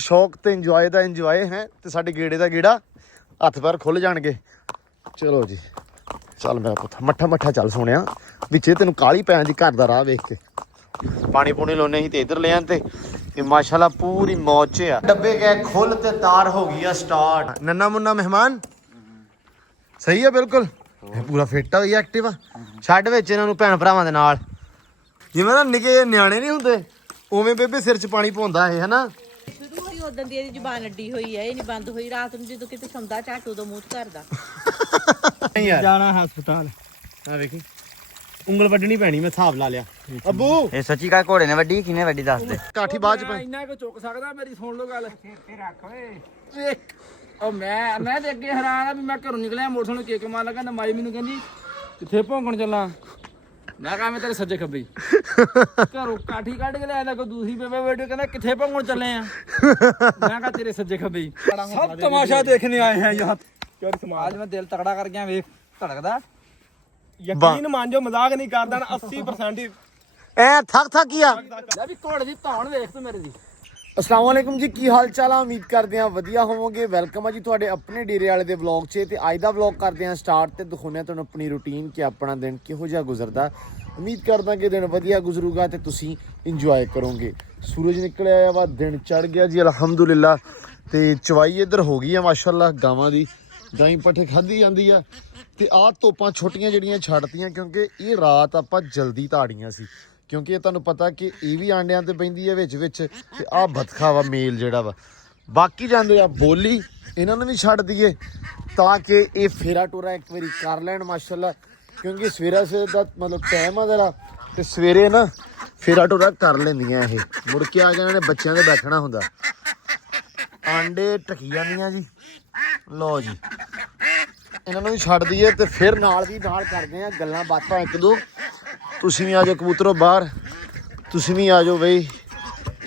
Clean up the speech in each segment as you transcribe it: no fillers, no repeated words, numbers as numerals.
शौक तो इंजॉय का इंजॉय है तो साडे गेड़े का गेड़ा हथ पैर खुल जाएंगे। चलो जी चल मेरा पुत्त मट्ठा मट्ठा चल सोने बिचे तेन काली पैन की घर का राह वेख के पानी पूनी लाने ही तो इधर ले आते माशाल्लाह पूरी मौज च आ। डब्बे गए खुल ते तार हो गई स्टार्ट। नन्ना मुन्ना मेहमान सही है बिल्कुल पूरा फिट है एक्टिव छड्ड विच इन्हां नूं भैन भरावां दे नाल जिवें ना निके नियाणे नहीं हुंदे उवें बेबे सिर च पानी पौंदा है ना। ਉਦੋਂ ਦੀ ਇਹਦੀ ਜ਼ੁਬਾਨ ਅੱਡੀ ਹੋਈ ਹੈ ਇਹ ਨਹੀਂ ਬੰਦ ਹੋਈ ਰਾਤ ਨੂੰ ਜਦੋਂ ਕਿਤੇ ਸੌਂਦਾ ਝੱਟ ਉਦੋਂ ਮੂੰਹ ਕਰਦਾ ਜਾਣਾ ਹਸਪਤਾਲ ਆ ਵੇਖੀ ਉਂਗਲ ਵੱਢਣੀ ਪੈਣੀ ਮੈਂ ਹਿਸਾਬ ਲਾ ਲਿਆ ਅੱਬੂ ਇਹ ਸੱਚੀ ਕਾ ਘੋੜੇ ਨੇ ਵੱਡੀ ਕਿਨੇ ਵੱਡੀ ਦੱਸ ਦੇ ਕਾਠੀ ਬਾਅਦ ਚ ਪਈ ਇੰਨਾ ਕੋ ਚੁੱਕ ਸਕਦਾ ਮੇਰੀ ਸੁਣ ਲਓ ਗੱਲ ਇੱਥੇ ਰੱਖ ਓਏ ਵੇਖ ਉਹ ਮੈਂ ਤੇ ਅੱਗੇ ਹੈਰਾਨ ਆ ਵੀ ਮੈਂ ਘਰੋਂ ਨਿਕਲਿਆ ਮੋਟਰਸਾਈਕਲ ਕੇਕ ਮਾਰ ਲੱਗਾ ਨਾ ਮਾਈ ਮੈਨੂੰ ਕਹਿੰਦੀ ਕਿੱਥੇ ਭੌਂਕਣ ਚੱਲਾਂ ਮੈਂ ਕਹਾਂ ਮੈਂ ਤੇਰੇ ਸੱਜੇ ਖੱਬੇ ਘਰੋਂ ਕਾਠੀ ਕੱਢ ਕੇ ਲਿਆ ਕੋਈ ਦੂਸਰੀ ਬੇਬੇ ਬੇਟੇ ਕਹਿੰਦਾ ਕਿੱਥੇ ਭੌਂਕਣ ਚੱਲੇ ਆ ਮੈਂ ਕਹਾਂ ਤੇਰੇ ਸੱਜੇ ਖੱਬੇ ਸਭ ਤਮਾਸ਼ਾ ਦੇਖਣੇ ਆਏ हैं यहाँ ਕਿਉਂ ਸਮਾਜ में ਦਿਲ ਤਕੜਾ ਕਰ ਗਿਆ ਵੇਖ ਧੜਕਦਾ ਯਕੀਨ ਮੰਨ ਜੋ ਮਜ਼ਾਕ ਨਹੀਂ ਕਰਦਾ 80% ਐ ਥੱਕ ਗਿਆ ਲੈ ਵੀ ਘੋੜੇ ਦੀ ਧੌਣ ਵੇਖ ਤੂੰ ਮੇਰੇ ਦੀ। अस्सलाम वालेकुम जी की हाल चाल है उम्मीद करते हैं वधिया होवोगे। वेलकम है जी तुहाडे अपने डेरे वाले दे व्लॉग च ते अज दा व्लॉग करते हैं स्टार्ट ते दिखाउने तुहानूं अपनी रूटीन कि अपना दिन किहो जिहा गुजरदा। उम्मीद करदा कि दिन वधिया गुजरूगा ते तुसीं इंजॉय करोगे। सूरज निकल आया वा दिन चढ़ गया जी अलहमदुलिल्लाह ते चवाई इधर हो गई है माशाअल्लाह गावां दी गाई पट्ठे खाधी जांदी आ ते आ धुप्पां छोटियां जिहड़ियां छड्डतियां क्योंकि ये रात आपां जल्दी ताड़ियां सी क्योंकि तुहानूं पता कि ये भी आंडियां ते पैंदी है विच विच ते आ बतखा वा मेल जिहड़ा वा बाकी जांदे आ बोली इन्हां नूं भी छड्ड दईए तां कि ये फेरा टोरा एक वारी कर लैण माशाअल्लाह क्योंकि सवेरा सवेर दा मतलब टाइम आ जरा ते सवेरे ना फेरा टोरा कर लैंदियां ये मुड़ के आ के इन्हां ने बच्चियां दे बैठना हुंदा आंडे टकी जांदियां जी। लो जी इन्हां नूं भी छड्ड दईए ते फिर नाल दी नाल करदे आ गल्लां बातां एक दो। तुसीं भी आ जाओ कबूतरों बाहर तुसीं भी आ जाओ बई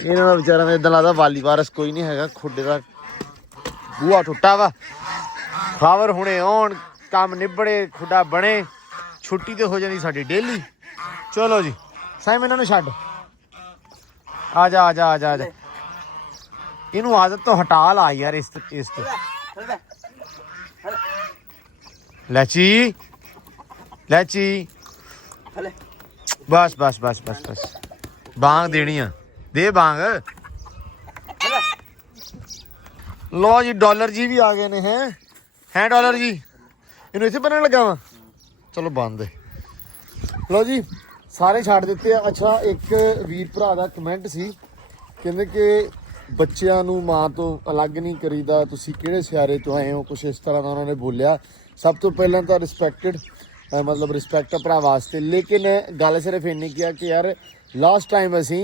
इन्हां दा बेचारा इदां लगदा वाली वारस कोई नहीं हैगा खुड्डे दा बूहा टुट्टा वा खबर हुणे आउण काम निबड़े खुड्डा बने छुट्टी तो हो जाती साडी डेली। चलो जी साइम इन्हां नूं छड्ड आ जा आ जा आ जा आ जा इनू आदत तो हटा ला यार इस तो लैची लैची बस बस बस बस बस बांग देनी है दे बांग। लो जी डॉलर जी भी आ गए ने हैं डॉलर जी इन्हू इत्थे बनन लगा वा चलो बंद है। लो जी सारे छड़ दिते। अच्छा एक वीर भरा दा कमेंट सी कहंदे कि बच्चियां नू मां तो अलग नहीं करीदा तुसी किहड़े सियारे तो आए हो कुछ इस तरह का उन्होंने बोलिया। सब तो पहला तो रिस्पैक्टेड मतलब रिस्पैक्ट भरा वास्ते लेकिन गल सिर्फ इन्नी किया कि यार लास्ट टाइम असी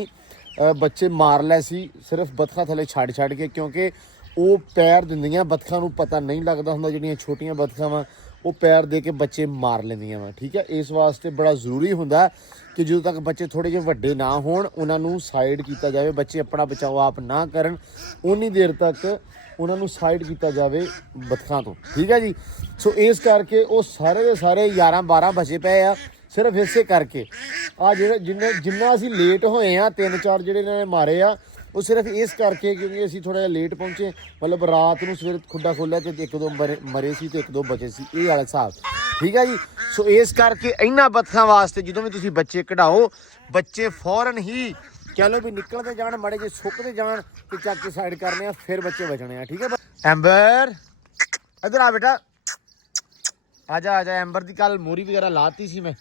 बच्चे मार लै सी सिर्फ बतखा थले छड़ के क्योंकि वो पैर दिंदियां बतखा नूं पता नहीं लगता हुंदा जिहड़ियां छोटियां बतखां वा वो पैर दे के बच्चे मार लैंदियां वा ठीक है। इस वास्ते बड़ा जरूरी हुंदा कि जो तक बच्चे थोड़े जे वड्डे ना होण उन्हां नूं साइड कीता जाए बच्चे अपना बचाव आप ना करन उन्नी देर तक उन्होंने साइड किया जाए बतखा तो ठीक है जी। सो इस करके वो सारे के सारे 11-12 बचे पे आ सिर्फ इसे करके आ जो जिन्ना असी लेट होए हैं 3-4 जोड़े इन्होंने मारे आ वो सिर्फ इस करके क्योंकि असी थोड़ा लेट पहुँचे मतलब रात को सवेरे खुड्डा खोलिया तो एक दो मरे सी तो एक दो बचे सी ये वाला हिसाब ठीक है जी। सो इस करके इन्होंने बतखा वास्ते जो भी तुम बच्चे कढ़ाओ बच्चे फौरन ही कह लो भी निकलते जान माड़े जे सुकते जान तो चक के साइड करने फिर बच्चे बचने ठीक है। एंबर इधर आ बेटा आजा आजा एंबर की कल मोरी वगैरह लाती सी मैं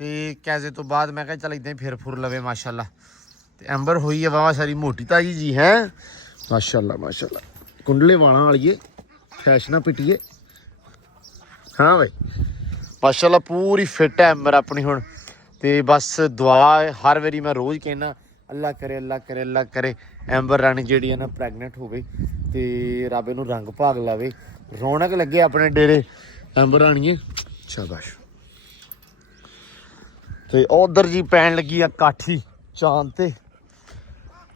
तो कैसे तो बाद मैं चल इदा फिर फुर लवे माशाल्लाह तो एंबर हुई है वाह सारी मोटी ताजी जी है माशाल्लाह माशाल्लाह कुंडले वाला वाली फैशना पिटिए हाँ भाई माशाल्लाह पूरी फिट है एंबर अपनी हुण तो बस दुआ हर वारी मैं रोज़ कहना अल्लाह करे अल्लाह करे अल्लाह करे एंबर रानी जी है ना प्रैगनेंट हो गई तो रब इनू रंग भाग लावे रौनक लगे अपने डेरे एंबर रानिए शाबाश। तो उधर जी पैन लगी आ काठी चांद ते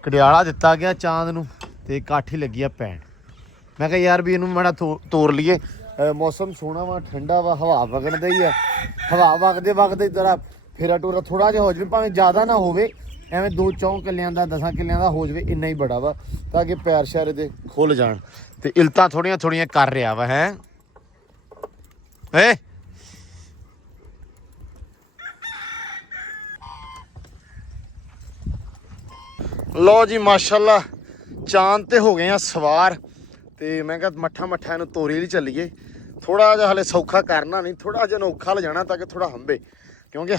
कड़ियाला दिता गया चांद नू ते काठी लगी आ पैन मैं कहा यार भी इनू माड़ा तोड़ लीए मौसम सोहना वा ठंडा वा हवा वगन दी है हवा वगदे वगदे जरा फेरा टोरा थोड़ा जिहा हो जाए भावें ज़्यादा ना होवे ਐਵੇਂ 2-4 ਕਿੱਲਿਆਂ ਦਾ 10 ਕਿੱਲਿਆਂ ਦਾ ਹੋ ਜਾਵੇ ਇੰਨਾ ਹੀ ਬੜਾ ਵਾ, ਤਾਂ ਕਿ ਪੈਰ ਸ਼ਹਿਰ ਦੇ ਖੁੱਲ ਜਾਣ। ਤੇ ਇਲਤਾਂ ਥੋੜੀਆਂ ਥੋੜੀਆਂ ਕਰ ਰਿਹਾ ਵਾ ਹੈ ਏ। ਲੋ ਜੀ ਮਾਸ਼ਾਅੱਲਾ ਚਾਂਦ ਤੇ ਹੋ ਗਏ ਆ ਸਵਾਰ। ਤੇ ਮੈਂ ਕਿਹਾ ਮੱਠਾ ਇਹਨੂੰ ਤੋਰੀ ਲਈ ਚੱਲੀਏ। ਥੋੜਾ ਜਿਹਾ ਹਲੇ ਸੌਖਾ ਕਰਨਾ ਨਹੀਂ, ਥੋੜਾ ਜਿਹਾ ਔਖਾ ਲਿਜਾਣਾ ਤਾਂ ਕਿ ਥੋੜਾ ਹੰਬੇ, ਕਿਉਂਕਿ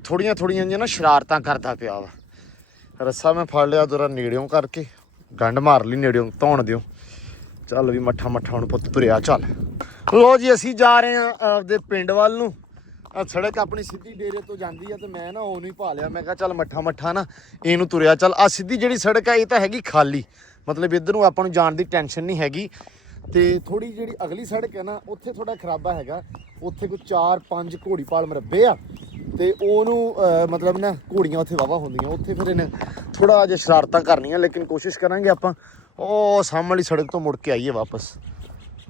ਥੋੜੀਆਂ ਜਿਹੀਆਂ ਨਾ ਸ਼ਰਾਰਤਾਂ ਕਰਦਾ ਪਿਆ ਵਾ। ਰੱਸਾ ਮੈਂ ਫੜ ਲਿਆ ਦੁਰਾ ਨੇੜਿਓਂ ਕਰਕੇ, ਗੰਢ ਮਾਰ ਲਈ ਨੇੜਿਓਂ ਧੌਣ ਦਿਓ। ਚੱਲ ਵੀ ਮੱਠਾ ਹੁਣ ਪੁੱਤ ਤੁਰਿਆ ਚੱਲ। ਲੋ ਜੀ ਅਸੀਂ ਜਾ ਰਹੇ ਹਾਂ ਆਪਦੇ ਪਿੰਡ ਵੱਲ ਨੂੰ। ਸੜਕ ਆਪਣੀ ਸਿੱਧੀ ਡੇਰੇ ਤੋਂ ਜਾਂਦੀ ਆ ਤੇ ਮੈਂ ਨਾ ਉਹਨੂੰ ਹੀ ਪਾ ਲਿਆ। ਮੈਂ ਕਿਹਾ ਚੱਲ ਮੱਠਾ ਨਾ ਇਹਨੂੰ ਤੁਰਿਆ ਚੱਲ। ਆ ਸਿੱਧੀ ਜਿਹੜੀ ਸੜਕ ਆ ਇਹ ਤਾਂ ਹੈਗੀ ਖਾਲੀ, ਮਤਲਬ ਇੱਧਰ ਨੂੰ ਆਪਾਂ ਨੂੰ ਜਾਣ ਦੀ ਟੈਨਸ਼ਨ ਨਹੀਂ ਹੈਗੀ। ਤੇ ਥੋੜੀ ਜਿਹੜੀ ਅਗਲੀ ਸੜਕ ਹੈ ਨਾ ਉੱਥੇ ਥੋੜਾ ਖਰਾਬਾ ਹੈਗਾ, ਉੱਥੇ ਕੋਈ 4-5 ਘੋੜੀ ਪਾਲ ਮਰੱਬੇ ਆ ਤੇ ਉਹਨੂੰ ਮਤਲਬ ਨਾ ਘੋੜੀਆਂ ਉੱਥੇ ਵਾਵਾ ਹੁੰਦੀਆਂ, ਉੱਥੇ ਫਿਰ ਇਹਨੇ ਥੋੜਾ ਜਿਹਾ ਸ਼ਰਾਰਤਾਂ ਕਰਨੀਆਂ। ਲੇਕਿਨ ਕੋਸ਼ਿਸ਼ ਕਰਾਂਗੇ ਆਪਾਂ ਉਹ ਸਾਹਮਣੇ ਵਾਲੀ ਸੜਕ ਤੋਂ ਮੁੜ ਕੇ ਆਈਏ ਵਾਪਸ।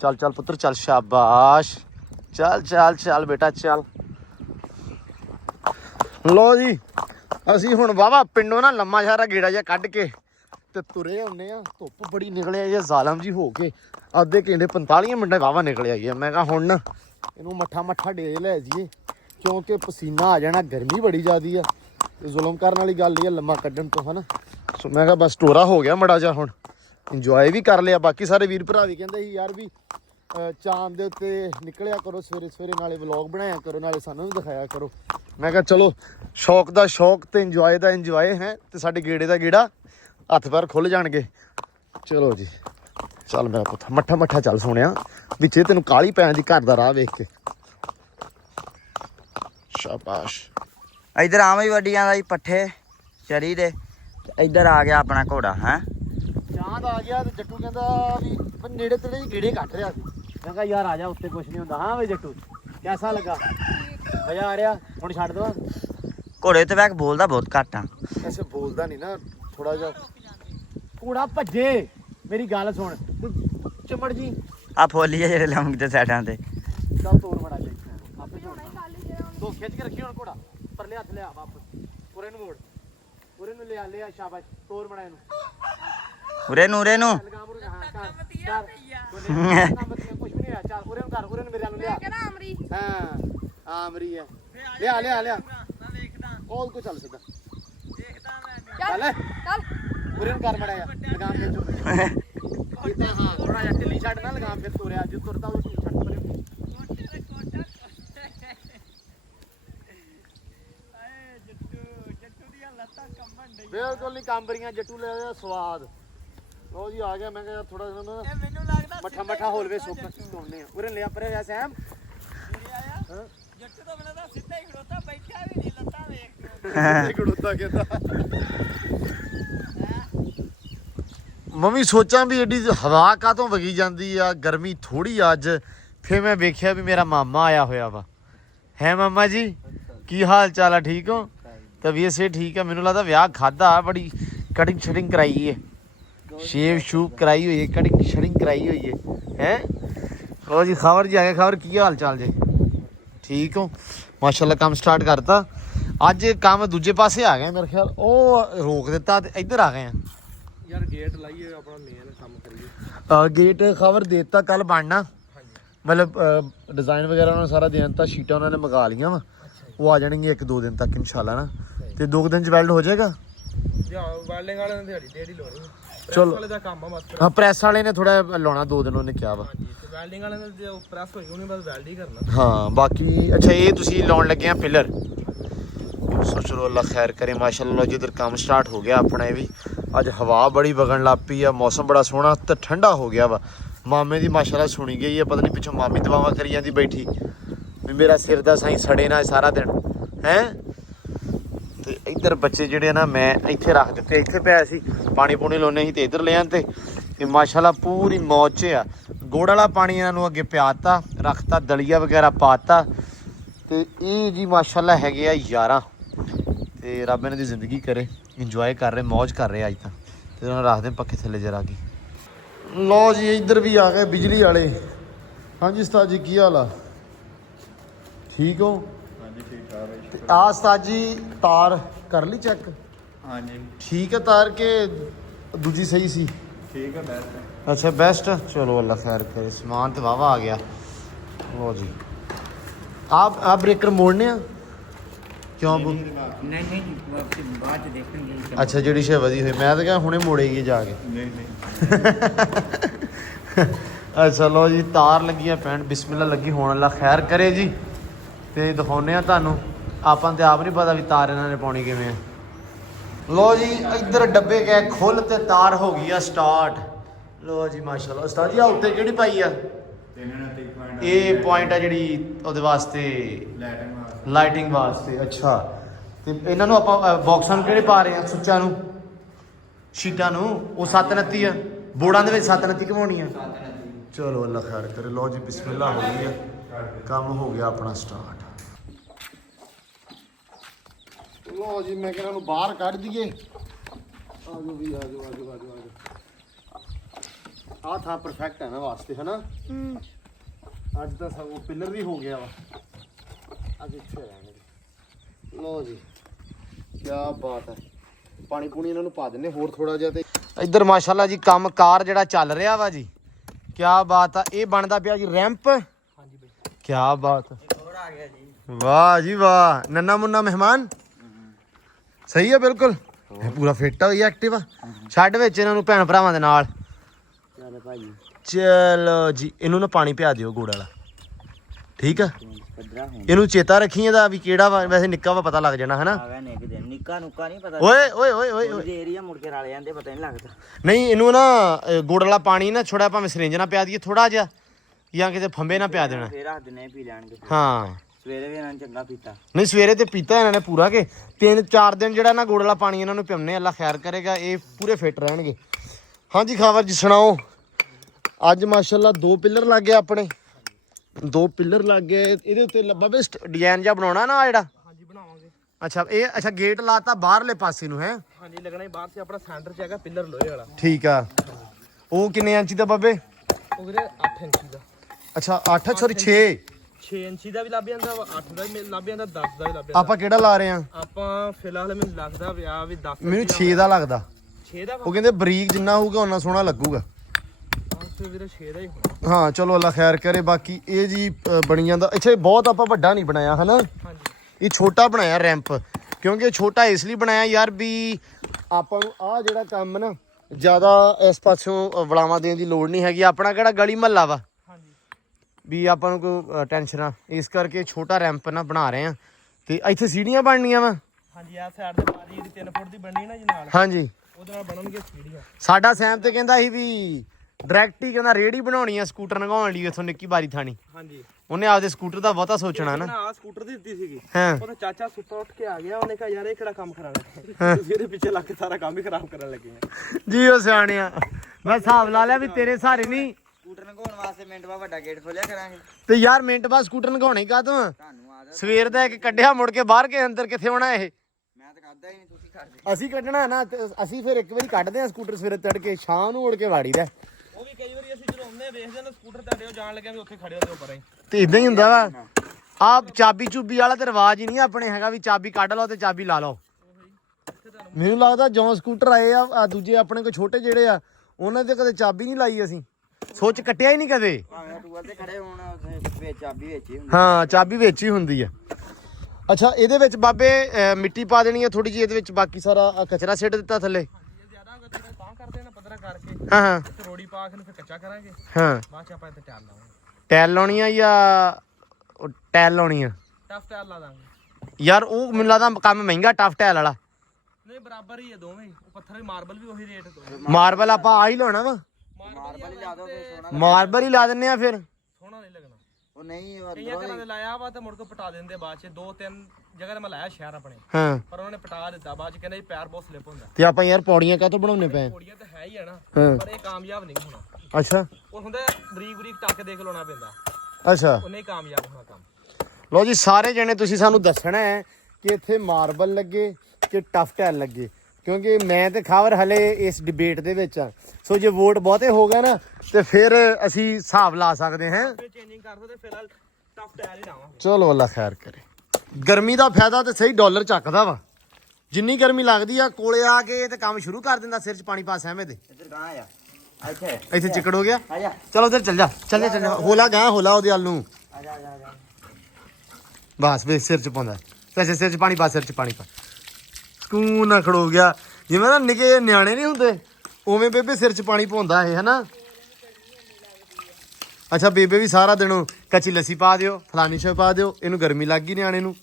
ਚੱਲ ਪੁੱਤਰ ਚੱਲ, ਸ਼ਾਬਾਸ਼, ਚੱਲ ਬੇਟਾ ਚੱਲ। ਲੋ ਜੀ ਅਸੀਂ ਹੁਣ ਵਾਵਾ ਪਿੰਡੋਂ ਨਾ ਲੰਮਾ ਸਾਰਾ ਗੇੜਾ ਜਿਹਾ ਕੱਢ ਕੇ ਤੇ ਤੁਰੇ ਹੁੰਨੇ ਆ। ਧੁੱਪ ਬੜੀ ਨਿਕਲਿਆ ਜੇ ਜ਼ਾਲਮ ਜੀ ਹੋ ਕੇ, ਅੱਧੇ ਘੰਟੇ 45 ਮਿੰਟ ਵਾਵਾ ਨਿਕਲਿਆ ਜੀ। ਮੈਂ ਕਿਹਾ ਹੁਣ ਨਾ ਇਹਨੂੰ ਮੱਠਾ ਡੇ ਲੈ ਜਾਈਏ, ਕਿਉਂਕਿ ਪਸੀਨਾ ਆ ਜਾਣਾ, ਗਰਮੀ ਬੜੀ ਜ਼ਿਆਦੀ ਆ ਤੇ ਜ਼ੁਲਮ ਕਰਨ ਵਾਲੀ ਗੱਲ ਇਹ ਆ ਲੰਮਾ ਕੱਢਣ ਤੋਂ, ਹਨਾ। ਸੋ ਮੈਂ ਕਿਹਾ ਬਸ ਟੋਰਾ ਹੋ ਗਿਆ ਮੜਾ ਜਾ, ਹੁਣ ਇੰਜੋਏ ਵੀ ਕਰ ਲਿਆ। ਬਾਕੀ ਸਾਰੇ ਵੀਰ ਭਰਾ ਵੀ ਕਹਿੰਦੇ ਸੀ ਯਾਰ ਵੀ ਚਾਂਦ ਦੇ ਉੱਤੇ ਨਿਕਲਿਆ ਕਰੋ ਸਵੇਰੇ ਨਾਲੇ ਵਲੌਗ ਬਣਾਇਆ ਕਰੋ, ਨਾਲੇ ਸਾਨੂੰ ਵੀ ਦਿਖਾਇਆ ਕਰੋ। ਮੈਂ ਕਿਹਾ ਚਲੋ ਸ਼ੌਕ ਦਾ ਸ਼ੌਕ ਤੇ ਇੰਜੋਏ ਦਾ ਇੰਜੋਏ ਹੈ, ਤੇ ਸਾਡੇ ਗੇੜੇ ਦਾ ਗੇੜਾ, ਹੱਥ ਪੈਰ ਖੁੱਲ ਜਾਣਗੇ। ਚਲੋ ਜੀ ਚੱਲ ਮੇਰਾ ਪੁੱਤ ਮੱਠਾ ਚੱਲ ਸੋਹਣਿਆ, ਵਿੱਚੇ ਤੈਨੂੰ ਕਾਲੀ ਪੈਣ ਦੀ ਘਰ ਦਾ ਰਾਹ ਵੇਖ ਕੇ। ਸ਼ਾਬਾਸ਼। ਇੱਧਰ ਆਮ ਹੀ ਵੱਡੀਆਂ ਦਾ ਜੀ ਪੱਠੇ ਚਰੀ ਦੇ, ਇੱਧਰ ਆ ਗਿਆ ਆਪਣਾ ਘੋੜਾ ਹੈ। ਚਾਂਦ ਆ ਗਿਆ ਤੇ ਜੱਟੂ ਕਹਿੰਦਾ ਵੀ ਨੇੜੇ ਤੇੜੇ ਗੇੜੇ ਕੱਟ ਰਿਹਾ ਸੀ। ਮੈਂ ਕਿਹਾ ਯਾਰ ਆ ਜਾ, ਉੱਤੇ ਕੁਛ ਨਹੀਂ ਹੁੰਦਾ। ਹਾਂ ਬਈ ਜੱਟੂ ਕੈਸਾ ਲੱਗਾ, ਮਜ਼ਾ ਆ ਰਿਹਾ? ਹੁਣ ਛੱਡ ਦਵਾਂ? ਘੋੜੇ ਤੇ ਬੈਕ ਬੋਲਦਾ ਬਹੁਤ ਘੱਟ ਆ। ਐਸੇ ਬੋਲਦਾ ਨਹੀਂ ਨਾ, ਥੋੜਾ ਜਿਹਾ ਘੋੜਾ ਭੱਜੇ। ਮੇਰੀ ਗੱਲ ਸੁਣ ਚਮੜ ਜੀ, ਆ ਫੋਲੀਏ ਜਿਹੜੇ ਲੰਮਕ ਤੇ ਸਾਈਡਾਂ ਤੇ। ਚੱਲ ਤੋੜ ਬੜਾ ਚਾਹੀਦਾ ਆਪੇ ਤੋੜਨਾ। ਤੋ ਖਿੱਚ ਕੇ ਰੱਖੀ ਹੁਣ ਘੋੜਾ, ਪਰਲੇ ਹੱਥ ਲਿਆ ਵਾਪਸ, ਉਰੇ ਨੂੰ ਮੋੜ, ਉਰੇ ਨੂੰ ਲਿਆ ਸ਼ਾਬਾਸ਼, ਤੋੜ ਬੜਾ ਇਹਨੂੰ। ਉਰੇ ਨੂੰ ਲਗਾ ਮੁਰੇ, ਹਾਂ ਕਰ ਕੁਛ ਵੀ ਨਹੀਂ ਹੋਇਆ। ਚੱਲ ਉਰੇ ਨੂੰ ਮੇਰੇ ਨੂੰ ਲਿਆ। ਹਾਂ ਆਮਰੀ ਹੈ, ਲਿਆ ਕੋਲ ਕੋ ਚੱਲ ਸਿੱਧਾ, ਚੱਲ ਉਰੇ ਨੂੰ ਕਰ ਮੜਾ ਜਾ ਲਗਾਮ ਦੇ ਚੋ। ਹਾਂ ਥੋੜਾ ਜਿਹਾ ਢਿੱਲੀ ਛੱਡ ਨਾ ਲਗਾਮ, ਫਿਰ ਤੁਰਿਆ ਜੋ ਤੁਰਦਾ ਉਹ ਢਿੱਲੀ ਛੱਡ ਪਰੇ। ਬਿਲਕੁਲ ਨਹੀਂ ਕੰਬਰੀਆਂ, ਜੱਟੂ ਲੈ ਆਇਆ ਸਵਾਦ। ਲੋ ਜੀ ਆ ਗਿਆ। ਮੈਂ ਕਿਹਾ ਥੋੜਾ ਜਿਹਾ ਨਾ ਮੈਨੂੰ ਲੱਗਦਾ ਮੱਠਾ ਹੋਲਵੇ ਸੁੱਕ ਤੋੜਨੇ ਆ। ਉਰੇ ਲਿਆ ਪਰੇ ਆ ਸੈਮ, ਜੱਟੂ ਤਾਂ ਮੈਨੂੰ ਤਾਂ ਸਿੱਧਾ ਹੀ ਖੜੋਤਾ, ਬੈਠਾ ਵੀ ਨਹੀਂ, ਲੱਤਾਂ ਵੇਖ ਖੜੋਤਾ ਕਹਿੰਦਾ। ਮੰਮੀ ਸੋਚਾਂ ਵੀ ਏਡੀ ਹਵਾ ਕਾਹਤੋਂ ਵਗੀ ਜਾਂਦੀ ਆ, ਗਰਮੀ ਥੋੜੀ ਅੱਜ। ਫਿਰ ਮੈਂ ਵੇਖਿਆ ਵੀ ਮੇਰਾ ਮਾਮਾ ਆਇਆ ਹੋਇਆ ਵਾ। ਹੈ ਮਾਮਾ ਜੀ, ਕੀ ਹਾਲ ਚਾਲ ਆ? ਠੀਕ ਹੋ? ਤਬੀਅਤ ਸੇ ਠੀਕ ਆ? ਮੈਨੂੰ ਲੱਗਦਾ ਵਿਆਹ ਖਾਦਾ, ਬੜੀ ਕਟਿੰਗ ਸ਼ਟਿੰਗ ਕਰਾਈ ਹੈ, ਸ਼ੇਵ ਸ਼ੂਪ ਕਰਾਈ ਹੋਈ ਹੈ, ਕਟਿੰਗ ਸ਼ਟਿੰਗ ਕਰਾਈ ਹੋਈ ਹੈ। ਲੋ ਜੀ ਖਬਰ ਜੀ ਆ ਗਿਆ। ਖਬਰ ਕੀ ਹਾਲ ਚਾਲ ਜੇ? ਠੀਕ ਹੋ? ਮਾਸ਼ਾਅੱਲਾ ਕੰਮ ਸਟਾਰਟ ਕਰਤਾ ਅੱਜ। ਕੰਮ ਦੂਜੇ ਪਾਸੇ ਆ ਗਿਆ ਮੇਰੇ ਖਿਆਲ, ਉਹ ਰੋਕ ਦਿੱਤਾ ਤੇ ਇੱਧਰ ਆ ਗਏ ਆ ਯਾਰ। ਗੇਟ ਲਾਈਏ ਆਪਣਾ ਮੇਨ ਕੰਮ ਕਰੀਏ। ਗੇਟ ਖਬਰ ਦੇ ਦਿੱਤਾ ਕੱਲ ਬਣਨਾ, ਮਤਲਬ ਡਿਜ਼ਾਈਨ ਵਗੈਰਾ ਉਹਨਾਂ ਨੇ ਸਾਰਾ ਦੇ ਦਿੱਤਾ, ਸ਼ੀਟਾਂ ਉਹਨਾਂ ਨੇ ਮੰਗਾ ਲੀਆਂ ਵਾ, ਉਹ ਆ ਜਾਣਗੀਆਂ 1-2 ਦਿਨ ਤੱਕ ਇਨਸ਼ਾਅੱਲਾ ਨਾ। ਤੇ 2 ਦਿਨ ਚ ਵੈਲਡ ਹੋ ਜਾਏਗਾ। ਵੈਲਡਿੰਗ ਵਾਲੇ ਨੇ ਦਿਹਾੜੀ ਡੇਢ ਹੀ ਲਾਉਣੀ, ਚਲੋ ਵਾਲੇ ਦਾ ਕੰਮ ਆ ਬਸ। ਹਾਂ ਪ੍ਰੈਸ ਵਾਲੇ ਨੇ ਥੋੜਾ ਲਾਉਣਾ 2 ਦਿਨ, ਉਹਨੇ ਕਿਹਾ ਵਾ। ਵੈਲਡਿੰਗ ਵਾਲੇ ਨੇ ਜੇ ਪ੍ਰੈਸ ਹੋਈ ਉਹਨੇ ਬਸ ਵੈਲਡ ਹੀ ਕਰਨਾ। ਹਾਂ ਬਾਕੀ ਅੱਛਾ ਇਹ ਤੁਸੀਂ ਲਾਉਣ ਲੱਗੇ ਆ ਪਿਲਰ। ਸੋ ਚਲੋ ਅੱਲਾ ਖੈਰ ਕਰੇ। ਮਾਸ਼ਾਅੱਲਾ ਜਿੱਧਰ ਕੰਮ ਸਟਾਰਟ ਹੋ ਗਿਆ ਆਪਣਾ। ਇਹ ਵੀ ਅੱਜ ਹਵਾ ਬੜੀ ਵਗਣ ਲੱਗ ਪਈ ਆ, ਮੌਸਮ ਬੜਾ ਸੋਹਣਾ ਤੇ ਠੰਡਾ ਹੋ ਗਿਆ ਵਾ। ਮਾਮੇ ਦੀ ਮਾਸ਼ਾਅੱਲਾ ਸੁਣੀ ਗਈ ਆ, ਪਤਾ ਨਹੀਂ ਪਿੱਛੋਂ ਮਾਮੀ ਦਵਾਵਾਂ ਕਰੀ ਜਾਂਦੀ ਬੈਠੀ ਵੀ ਮੇਰਾ ਸਿਰ ਦਾ ਸਾਈਂ ਸੜੇ ਨਾ ਸਾਰਾ ਦਿਨ ਹੈ। ਤੇ ਇੱਧਰ ਬੱਚੇ ਜਿਹੜੇ ਨਾ ਮੈਂ ਇੱਥੇ ਰੱਖ ਦਿੱਤੇ, ਇੱਥੇ ਪਿਆ ਸੀ ਪਾਣੀ ਪੂਣੀ ਲਾਉਣੇ ਸੀ ਤੇ ਇੱਧਰ ਲੈ ਆਂਦੇ ਤੇ ਮਾਸ਼ਾਅੱਲਾ ਪੂਰੀ ਮੌਜ 'ਚ ਆ। ਗੁੜ ਵਾਲਾ ਪਾਣੀ ਇਹਨਾਂ ਨੂੰ ਅੱਗੇ ਪਿਆਤਾ, ਰੱਖਤਾ, ਦਲੀਆ ਵਗੈਰਾ ਪਾਤਾ ਤੇ ਇਹ ਜੀ ਮਾਸ਼ਾਅੱਲਾ ਹੈਗੇ ਆ 11 ਤੇ ਰੱਬ ਇਹਨਾਂ ਦੀ ਜ਼ਿੰਦਗੀ ਕਰੇ, ਇੰਜੋਏ ਕਰ ਰਹੇ, ਮੌਜ ਕਰ ਰਹੇ ਅੱਜ ਤਾਂ। ਤੇ ਉਹਨਾਂ ਰੱਖਦੇ ਪੱਖੇ ਥੱਲੇ ਜਰਾ ਕੀ। ਲੋ ਜੀ ਇੱਧਰ ਵੀ ਆ ਗਏ ਬਿਜਲੀ ਵਾਲੇ। ਹਾਂਜੀ ਉਸਤਾਦ ਜੀ ਕੀ ਹਾਲ ਆ? ਠੀਕ ਹੋ? ਹਾਂਜੀ ਠੀਕ ਠਾਕ ਹੈ ਤੇ ਆ ਉਸਤਾਦ ਜੀ ਤਾਰ ਕਰ ਲਈ ਚੈੱਕ? ਹਾਂਜੀ ਠੀਕ ਹੈ ਤਾਰ ਕਿ ਦੂਜੀ ਸਹੀ ਸੀ? ਠੀਕ ਹੈ ਬੈਸਟ ਅੱਛਾ ਬੈਸਟ। ਚਲੋ ਅੱਲਾ ਖੈਰ ਕਰੇ। ਸਮਾਨ ਤੇ ਵਾਵਾ ਆ ਗਿਆ। ਲੋ ਜੀ ਆ ਬ੍ਰੇਕਰ ਮੋੜਨੇ ਆ ਕਿਉਂ? ਨਹੀਂ ਬਾਅਦ ਚ ਦੇਖਾਂਗੇ। ਅੱਛਾ ਜਿਹੜੀ ਸ਼ੇ ਵਧੀ ਹੋਈ, ਮੈਂ ਤਾਂ ਕਿਹਾ ਹੁਣੇ ਮੋੜੇਗੀ ਜਾ ਕੇ। ਨਹੀਂ ਨਹੀਂ ਅੱਛਾ ਲੋ ਜੀ ਤਾਰ ਲੱਗੀ ਆ ਪੈਣ, ਬਿਸਮਿਲ੍ਲਾ ਲੱਗੀ ਹੋਣ। ਅੱਲਾ ਖੈਰ ਕਰੇ ਜੀ। ਤੇ ਦਿਖਾਉਂਦੇ ਆ ਤੁਹਾਨੂੰ। ਆਪਾਂ ਤੇ ਆਪ ਨਹੀਂ ਪਤਾ ਵੀ ਤਾਰ ਇਹਨਾਂ ਨੇ ਪਾਉਣੀ ਕਿਵੇਂ ਆ। ਲੋ ਜੀ ਇੱਧਰ ਡੱਬੇ ਗਏ ਖੁੱਲ ਤੇ ਤਾਰ ਹੋ ਗਈ ਆ ਸਟਾਰਟ। ਲੋ ਜੀ ਮਾਸ਼ਾਅੱਲਾ। ਉਸਤਾਦ ਜੀ ਆ ਉੱਤੇ ਕਿਹੜੀ ਪਾਈ ਆ? ਇਹ ਪੁਆਇੰਟ ਆ ਜਿਹੜੀ ਉਹਦੇ ਵਾਸਤੇ ਲਾਈਟਿੰਗ ਵਾਸਤੇ। ਅੱਛਾ ਤੇ ਇਹਨਾਂ ਨੂੰ ਆਪਾਂ ਬਾਕਸਾਂ ਨੂੰ ਕਿਹੜੇ ਪਾ ਰਹੇ ਆ? ਸੁੱਚਾਂ ਨੂੰ, ਸ਼ੀਟਾਂ ਨੂੰ। ਉਹ 729 ਆ ਬੋਰਡਾਂ ਦੇ ਵਿੱਚ 729 ਘਮਾਉਣੀ ਆ। ਚਲੋ ਅੱਲਾ ਖੈਰ ਕਰੇ। ਲੋ ਜੀ ਬਿਸਮਿਲ੍ਲਾ ਹੋ ਗਈ ਆ, ਕੰਮ ਹੋ ਗਿਆ ਆਪਣਾ ਸਟਾਰਟ। ਲੋ ਜੀ ਮੈਂ ਕਿਹਾ ਨੂੰ ਬਾਹਰ ਕੱਢ ਦਈਏ। ਆਜੋ ਵੀ ਆਜੋ ਆਜੋ ਆਜੋ ਆਜੋ। ਆਹ ਥਾਂ ਪਰਫੈਕਟ ਹੈ ਨਾ ਵਾਸਤੇ, ਹੈ ਨਾ? ਅੱਜ ਤਾਂ ਸਭ ਉਹ ਪਿੱਲਰ ਵੀ ਹੋ ਗਿਆ ਵਾ। ਅੱਜ ਇੱਥੇ ਰਹਿਣਗੇ। ਲੋ ਜੀ ਕੀ ਬਾਤ ਹੈ। ਪਾਣੀ ਪੂਣੀ ਇਹਨਾਂ ਨੂੰ ਪਾ ਦਿੰਨੇ ਹੋਰ ਥੋੜਾ ਜਿਹਾ। ਤੇ ਇੱਧਰ ਮਾਸ਼ਾਅੱਲਾ ਜੀ ਕੰਮ ਕਾਰ ਜਿਹੜਾ ਚੱਲ ਰਿਹਾ ਵਾ ਜੀ। ਕੀ ਬਾਤ ਆ। ਇਹ ਬਣਦਾ ਪਿਆ ਜੀ ਰੈਂਪ। ਹਾਂਜੀ ਬਈ ਕੀ ਬਾਤ। ਹੋਰ ਆ ਗਿਆ ਜੀ। ਵਾਹ ਜੀ ਵਾਹ। ਨੰਨਾ ਮੁੰਨਾ ਮਹਿਮਾਨ ਸਹੀ ਹੈ ਬਿਲਕੁਲ। ਇਹ ਪੂਰਾ ਫਿੱਟ ਆ ਹੋਈ ਐਕਟਿਵ ਆ। ਛੱਡ ਵਿੱਚ ਇਹਨਾਂ ਨੂੰ ਭੈਣ ਭਰਾਵਾਂ ਦੇ ਨਾਲ। ਚੱਲ ਭਾਈ ਚਲੋ ਜੀ ਇਹਨੂੰ ਨਾ ਪਾਣੀ ਪਿਆ ਦਿਓ ਗੁੜ ਵਾਲਾ, ਠੀਕ ਆ? ਪੱਧਰਾ ਹੁਣ ਇਹਨੂੰ ਚੇਤਾ ਰੱਖੀ ਇਹਦਾ ਵੀ ਕਿਹੜਾ ਵਾ। ਵੈਸੇ ਨਿੱਕਾ ਵਾ ਪਤਾ ਲੱਗ ਜਾਣਾ ਹੈ ਨਾ? ਆ ਗਿਆ ਨੇ ਇੱਕ ਦਿਨ ਨਿੱਕਾ ਨੁੱਕਾ ਨਹੀਂ ਪਤਾ। ਓਏ ਓਏ ਓਏ ਓਏ ਓਏ। ਉਹਦੇ ਏਰੀਆ ਮੁੜ ਕੇ ਰਲ ਜਾਂਦੇ, ਪਤਾ ਨਹੀਂ ਲੱਗਦਾ। ਨਹੀਂ ਇਹਨੂੰ ਨਾ ਗੁੜ ਵਾਲਾ ਪਾਣੀ ਨਾ ਛੋੜਾ ਭਾਵੇਂ ਸਿਰਿੰਜ ਨਾ ਪਿਆ ਦਈਏ ਥੋੜਾ ਜਿਹਾ, ਜਾਂ ਕਿਤੇ ਫੰਬੇ ਨਾ ਪਿਆ ਦੇਣਾ। ਫੇਰ ਹੱਥ ਨੇ ਪੀ ਲੈਣਗੇ। ਹਾਂ ਸਵੇਰੇ ਵੀ ਇਹਨਾਂ ਨੇ ਚੰਗਾ ਪੀਤਾ। ਨਹੀਂ ਸਵੇਰੇ ਤੇ ਪੀਤਾ ਇਹਨਾਂ ਨੇ ਪੂਰਾ ਕੇ 3-4 ਦਿਨ ਜਿਹੜਾ ਨਾ ਗੁੜ ਵਾਲਾ ਪਾਣੀ ਇਹਨਾਂ ਨੂੰ ਪਿਉਣੇ। ਅੱਲਾ ਖੈਰ ਕਰੇਗਾ, ਇਹ ਪੂਰੇ ਫਿੱਟ ਰਹਿਣਗੇ। ਹਾਂਜੀ ਖਾਵਰ ਜੀ ਸੁਣਾਓ। ਅੱਜ ਮਾਸ਼ਾਅੱਲਾ 2 ਪਿੱਲਰ ਲੱਗ ਗਏ ਆਪਣੇ। 2 ਪਿੱਲਰ ਲੱਗ ਗਏ। ਇਹਦੇ ਉੱਤੇ ਬਾਬੇ ਡਿਜ਼ਾਈਨ ਜਿਹਾ ਬਣਾਉਣਾ ਨਾ ਜਿਹੜਾ? ਹਾਂਜੀ ਬਣਾਵਾਂਗੇ। ਅੱਛਾ ਇਹ ਅੱਛਾ ਗੇਟ ਲਾਤਾ ਬਾਹਰਲੇ ਪਾਸੇ ਨੂੰ ਹੈ? ਹਾਂਜੀ ਲੱਗਣਾ ਹੀ ਬਾਹਰ ਸੇ ਆਪਣਾ ਸੈਂਟਰ ਚ ਹੈਗਾ ਪਿੱਲਰ ਲੋਹੇ ਵਾਲਾ। ਠੀਕ ਆ। ਉਹ ਕਿੰਨੇ ਇੰਚੀ ਦਾ ਬਾਬੇ? ਉਹ ਵੀਰੇ 8 ਇੰਚੀ ਦਾ। ਅੱਛਾ 8 ਸੌਰੀ 6 ਇੰਚੀ ਦਾ ਵੀ ਲੱਭ ਜਾਂਦਾ ਵਾ, 8 ਦਾ ਵੀ ਲੱਭ ਜਾਂਦਾ, 10 ਦਾ ਵੀ ਲੱਭ ਜਾਂਦਾ। ਆਪਾਂ ਕਿਹੜਾ ਲਾ ਰਹੇ ਆ? ਆਪਾਂ ਫਿਲਹਾਲ ਮੈਨੂੰ ਲੱਗਦਾ ਵਿਆਹ ਵੀ 10 ਮੈਨੂੰ 6 ਦਾ ਲੱਗਦਾ। 6 ਦਾ ਉਹ ਕਹਿੰਦੇ ਬਰੀਕ ਜਿੰਨਾ ਹੋਊਗਾ ਓਨਾ ਸੋਹਣਾ ਲੱਗੂਗਾ। ਤੇ ਵੀਰੇ 6 ਦਾ ਹੀ ਹੋਣਾ। ਹਾਂ ਚਲੋ ਅੱਲਾ ਖੈਰ ਕਰੇ। ਬਾਕੀ ਇਹ ਜੀ ਬਣੀ ਜਾਂਦਾ। ਅੱਛਾ ਇਹ ਬਹੁਤ ਆਪਾਂ ਵੱਡਾ ਨਹੀਂ ਬਣਾਇਆ ਹਨਾ? ਹਾਂਜੀ ਇਹ ਛੋਟਾ ਬਣਾਇਆ ਰੈਂਪ। ਕਿਉਂਕਿ ਇਹ ਛੋਟਾ ਇਸ ਲਈ ਬਣਾਇਆ ਯਾਰ ਵੀ ਆਪਾਂ ਨੂੰ ਆਹ ਜਿਹੜਾ ਕੰਮ ਨਾ ਜ਼ਿਆਦਾ ਇਸ ਪਾਸਿਓਂ ਵਲਾਵਾਂ ਦੇਣ ਦੀ ਲੋੜ ਨਹੀਂ ਹੈਗੀ। ਆਪਣਾ ਕਿਹੜਾ ਗਲੀ ਮਹੱਲਾ ਵਾ ਹਾਂਜੀ ਵੀ ਆਪਾਂ ਨੂੰ ਕੋਈ ਟੈਨਸ਼ਨ ਆ। ਇਸ ਕਰਕੇ ਛੋਟਾ ਰੈਂਪ ਨਾ ਬਣਾ ਰਹੇ ਆ। ਤੇ ਇੱਥੇ ਸੀੜੀਆਂ ਬਣਨੀਆਂ ਵਾ। ਹਾਂਜੀ ਆ ਸਾਈਡ ਤੇ ਬਾਰੀ ਜਿਹੜੀ 3 ਫੁੱਟ ਦੀ ਬਣਨੀ ਨਾ ਜੀ ਨਾਲ, ਹਾਂਜੀ ਉਹਦੇ ਨਾਲ ਬਣਨਗੇ ਸੀੜੀਆਂ। ਸਾਡਾ ਸੈਮ ਤੇ ਕਹਿੰਦਾ ਸੀ ਵੀ ਡਾਇਰੈਕਟ ਹੀ ਕਹਿੰਦਾ ਰੇੜੀ ਬਣਾਉਣੀ ਆ ਸਕੂਟਰ ਲੰਘਾਉਣ ਲਈ ਇੱਥੋਂ ਨਿੱਕੀ ਬਾਰੀ ਥਾਣੀ। ਹਾਂਜੀ ਉਹਨੇ ਆਪਦੇ ਸਕੂਟਰ ਦਾ ਬਹੁਤਾ ਸੋਚਣਾ ਨਾ। ਆ ਸਕੂਟਰ ਦੀ ਦਿੱਤੀ ਸੀਗੀ। ਹਾਂ ਉਹਦਾ ਚਾਚਾ ਸੁੱਤਾ ਉੱਠ ਕੇ ਆ ਗਿਆ। ਉਹਨੇ ਕਿਹਾ ਯਾਰ ਇਹ ਕਿਹੜਾ ਕੰਮ ਕਰਾਣਾ, ਤੁਸੀਂ ਇਹਦੇ ਪਿੱਛੇ ਲੱਗ ਕੇ ਸਾਰਾ ਕੰਮ ਹੀ ਖਰਾਬ ਕਰਨ ਲੱਗੇ ਆ। ਜੀ ਉਹ ਸਿਆਣਿਆ। ਮੈਂ ਹਿਸਾਬ ਲਾ ਲਿਆ ਵੀ ਤੇਰੇ ਸਹਾਰੇ ਨਹੀਂ। ਸਕੂਟਰ ਲੰਘਾਉਣ ਵਾਸਤੇ ਮਿੰਟ ਬਾਅਦ ਵੱਡਾ ਗੇਟ ਖੋਲਿਆ ਕਰਾਂਗੇ। ਤੇ ਯਾਰ ਮਿੰਟ ਬਾਅਦ ਸਕੂਟਰ ਲੰਘਾਉਣੇ ਕਾਹਤੋਂ ਆ? ਤੁਹਾਨੂੰ ਆਦਤ। ਸਵੇਰ ਦਾ ਇੱਕ ਕੱਢਿਆ ਮੁੜ ਕੇ ਬਾਹਰ ਕੇ ਅੰਦਰ ਕਿੱਥੇ ਹੋਣਾ ਇਹ? ਮੈਂ ਤਾਂ ਕਰਦਾ ਹੀ ਨਹੀਂ, ਤੁਸੀਂ ਕਰਦੇ। ਅਸੀਂ ਕੱਢਣਾ ਨਾ ਤੇ ਅਸੀਂ ਫਿਰ ਇੱਕ ਵਾਰੀ ਕੱਢਦੇ ਆ ਸਕੂਟਰ ਸਵੇਰੇ ਤੜਕੇ, ਸ਼ਾਮ ਨੂੰ ਉੜ ਕੇ ਵਾੜੀਦਾ। ਉਹ ਵੀ ਕਈ ਵਾਰੀ ਅਸੀਂ ਜਦੋਂ ਆਉਂਦੇ ਵੇਖਦੇ ਨਾ ਸਕੂਟਰ ਤੁਹਾਡੇ ਉਹ ਜਾਣ ਲੱਗਿਆ ਵੀ ਉੱਥੇ ਖੜੇ ਹੋ ਪਰਾਂ ਹੀ। ਤੇ ਇਦਾਂ ਹੀ ਹੁੰਦਾ ਵਾ। ਆਪ ਚਾਬੀ ਚੂਬੀ ਵਾਲਾ ਤੇ ਰਿਵਾਜ ਹੀ ਨਹੀਂ ਆਪਣੇ ਹੈਗਾ ਵੀ ਚਾਬੀ ਕੱਢ ਲਓ ਤੇ ਚਾਬੀ ਲਾ ਲਓ। ਮੈਨੂੰ ਲੱਗਦਾ ਜਿਉਂ ਸਕੂਟਰ ਆਏ ਆ ਦੂਜੇ ਆਪਣੇ ਕੋਲ ਛੋਟੇ ਜਿਹੜੇ ਆ ਉਹਨਾਂ ਤੇ ਕਦੇ ਚਾਬੀ ਨਹੀਂ ਲਾਈ। ਅਸੀਂ ਸੋਚ ਕੱਟਿਆ ਹੀ ਨਹੀਂ ਕਦੇ। ਭਾਵੇਂ ਟੂਲ ਤੇ ਖੜੇ ਹੋਣ ਵਿੱਚ ਚਾਬੀ ਵਿੱਚ ਹੀ ਹੁੰਦੀ। ਹਾਂ ਚਾਬੀ ਵਿੱਚ ਹੀ ਹੁੰਦੀ ਆ। ਅੱਛਾ ਇਹਦੇ ਵਿੱਚ ਬਾਬੇ ਮਿੱਟੀ ਪਾ ਦੇਣੀ ਆ ਥੋੜੀ ਜਿਹੀ ਇਹਦੇ ਵਿੱਚ, ਬਾਕੀ ਸਾਰਾ ਕਚਰਾ ਸਿੱਟ ਦਿੱਤਾ ਥੱਲੇ। ਜੇ ਜ਼ਿਆਦਾ ਹੋਗਾ ਤਾਂ ਤਾਂ ਕਰਦੇ ਨਾ ਪੱਧਰਾ ਕਰਕੇ ਹਾਂ ਹਾਂ ਤੇ ਰੋੜੀ ਪਾ ਕੇ ਫਿਰ ਕੱਚਾ ਕਰਾਂਗੇ। ਹਾਂ ਬਾਅਦ ਚ ਆਪਾਂ ਇੱਥੇ ਟਾਇਲ ਲਾਵਾਂਗੇ। ਟੈਲ ਲਾਉਣੀ ਆ ਜਾਂ ਟੈਲ ਲਾਉਣੀ ਆ? ਟਫ ਟਾਇਲ ਲਾ ਦਾਂਗੇ। ਯਾਰ ਉਹ ਮੈਨੂੰ ਲੱਗਦਾ ਕੰਮ ਮਹਿੰਗਾ ਟਫ ਟੈਲ ਵਾਲਾ। ਨਹੀਂ ਬਰਾਬਰ ਹੀ ਆ ਦੋਵੇਂ। ਉਹ ਪੱਥਰ ਵੀ ਮਾਰਬਲ ਵੀ ਉਹੀ ਰੇਟ ਤੋਂ। ਮਾਰਬਲ ਆਪਾਂ ਆ ਹੀ ਲਾਉਣਾ ਵਾ। ਮਾਰਬਲ ਹੀ ਲਾ ਦੋ ਫਿਰ ਸੋਹਣਾ। ਮਾਰਬਲ ਹੀ ਲਾ ਦਿੰਨੇ ਆ ਫਿਰ। ਸੋਹਣਾ ਨਹੀਂ ਲੱਗਣਾ। ਉਹ ਨਹੀਂ ਕਈਆਂ ਘਰਾਂ ਦੇ ਲਾਇਆ ਵਾ ਤੇ ਮੁੜ ਕੇ ਪਟਾ ਦਿੰਦੇ ਬਾਅਦ ਚ। 2-3 ਜਗ੍ਹਾ ਤੇ ਮੈਂ ਲਾਇਆ ਸ਼ਹਿਰ ਆਪਣੇ, ਹਾਂ ਪਰ ਉਹਨਾਂ ਨੇ ਪਟਾ ਦਿੱਤਾ ਬਾਅਦ ਚ। ਕਹਿੰਦੇ ਜੀ ਪੈਰ ਬਹੁਤ ਸਲਿਪ ਹੁੰਦਾ। ਤੇ ਆਪਾਂ ਯਾਰ ਪੌੜੀਆਂ ਕਾਹਤੋਂ ਬਣਾਉਣੇ ਪਏ? ਪੌੜੀਆਂ ਤਾਂ ਹੈ ਹੀ ਆ ਨਾ, ਹਾਂ ਪਰ ਇਹ ਕਾਮਯਾਬ ਨਹੀਂ ਹੋਣਾ। ਅੱਛਾ ਉਹ ਹੁੰਦਾ ਬਰੀਕ ਬਰੀਕ ਟੱਕ ਦੇਖ ਲਾਉਣਾ ਪੈਂਦਾ, ਅੱਛਾ। ਉਹਨੇ ਹੀ ਕਾਮਯਾਬ ਹੋਣਾ ਕੰਮ। ਲੋ ਜੀ ਸਾਰੇ ਜਣੇ ਤੁਸੀਂ ਸਾਨੂੰ ਦੱਸਣਾ ਹੈ ਕਿ ਇੱਥੇ ਮਾਰਬਲ ਲੱਗੇ ਕਿ ਟਫ ਟੈਲ ਲੱਗੇ, ਕਿਉਂਕਿ ਮੈਂ ਤੇ ਖਬਰ ਹਲੇ ਇਸ ਡਿਬੇਟ ਦੇ ਵਿੱਚ ਆ। ਸੋ ਜੇ ਵੋਟ ਬਹੁਤੇ ਹੋ ਗਏ ਨਾ ਤੇ ਫਿਰ ਅਸੀਂ ਹਿਸਾਬ ਲਾ ਸਕਦੇ ਹਾਂ। ਫਿਰ ਚੇਂਜਿੰਗ ਕਰ ਸਕਦੇ, ਫਿਲਹਾਲ ਟਫ ਟਾਇਲ ਹੀ ਲਾਵਾਂਗੇ। ਚਲੋ ਅੱਲਾ ਖੈਰ ਕਰੇ। ਗਰਮੀ ਦਾ ਫਾਇਦਾ ਤੇ ਸਹੀ ਡਾਲਰ ਚੱਕਦਾ ਵਾ। ਜਿੰਨੀ ਗਰਮੀ ਲੱਗਦੀ ਆ ਕੋਲੇ ਆ ਕੇ ਤੇ ਕੰਮ ਸ਼ੁਰੂ ਕਰ ਦਿੰਦਾ, ਸਿਰ 'ਚ ਪਾਣੀ ਪਾ ਸਹਿਮੇ ਦੇ। ਇੱਧਰ ਗਾਂ ਆ ਇੱਥੇ ਇੱਥੇ ਚਿੱਕੜ ਹੋ ਗਿਆ। ਆ ਜਾ ਚਲੋ ਉਧਰ ਚੱਲ ਜਾ, ਚੱਲ ਜਾ ਹੋਲਾ ਗਾ ਹੋਲਾ ਉਹਦੇ ਵੱਲ ਨੂੰ। ਆ ਜਾ ਆ ਜਾ ਬਸ ਵੇ ਸਿਰ 'ਚ ਪਾਉਂਦਾ, ਵੈਸੇ ਸਿਰ 'ਚ ਪਾਣੀ ਪਾ, ਸਿਰ 'ਚ ਪਾਣੀ ਪਾ। ਸਕੂਨ ਨਾ ਖੜੋ ਗਿਆ, ਜਿਵੇਂ ਨਾ ਨਿੱਕੇ ਨਿਆਣੇ ਨਹੀਂ ਹੁੰਦੇ ਉਵੇਂ ਬੇਬੇ ਸਿਰ 'ਚ ਪਾਣੀ ਪਾਉਂਦਾ ਇਹ, ਹਨਾ। ਅੱਛਾ ਬੇਬੇ ਵੀ ਸਾਰਾ ਦਿਨ ਕੱਚੀ ਲੱਸੀ ਪਾ ਦਿਓ, ਫਲਾਨੀ ਸ਼ੇ ਪਾ ਦਿਓ, ਇਹਨੂੰ ਗਰਮੀ ਲੱਗ ਗਈ ਨਿਆਣੇ ਨੂੰ।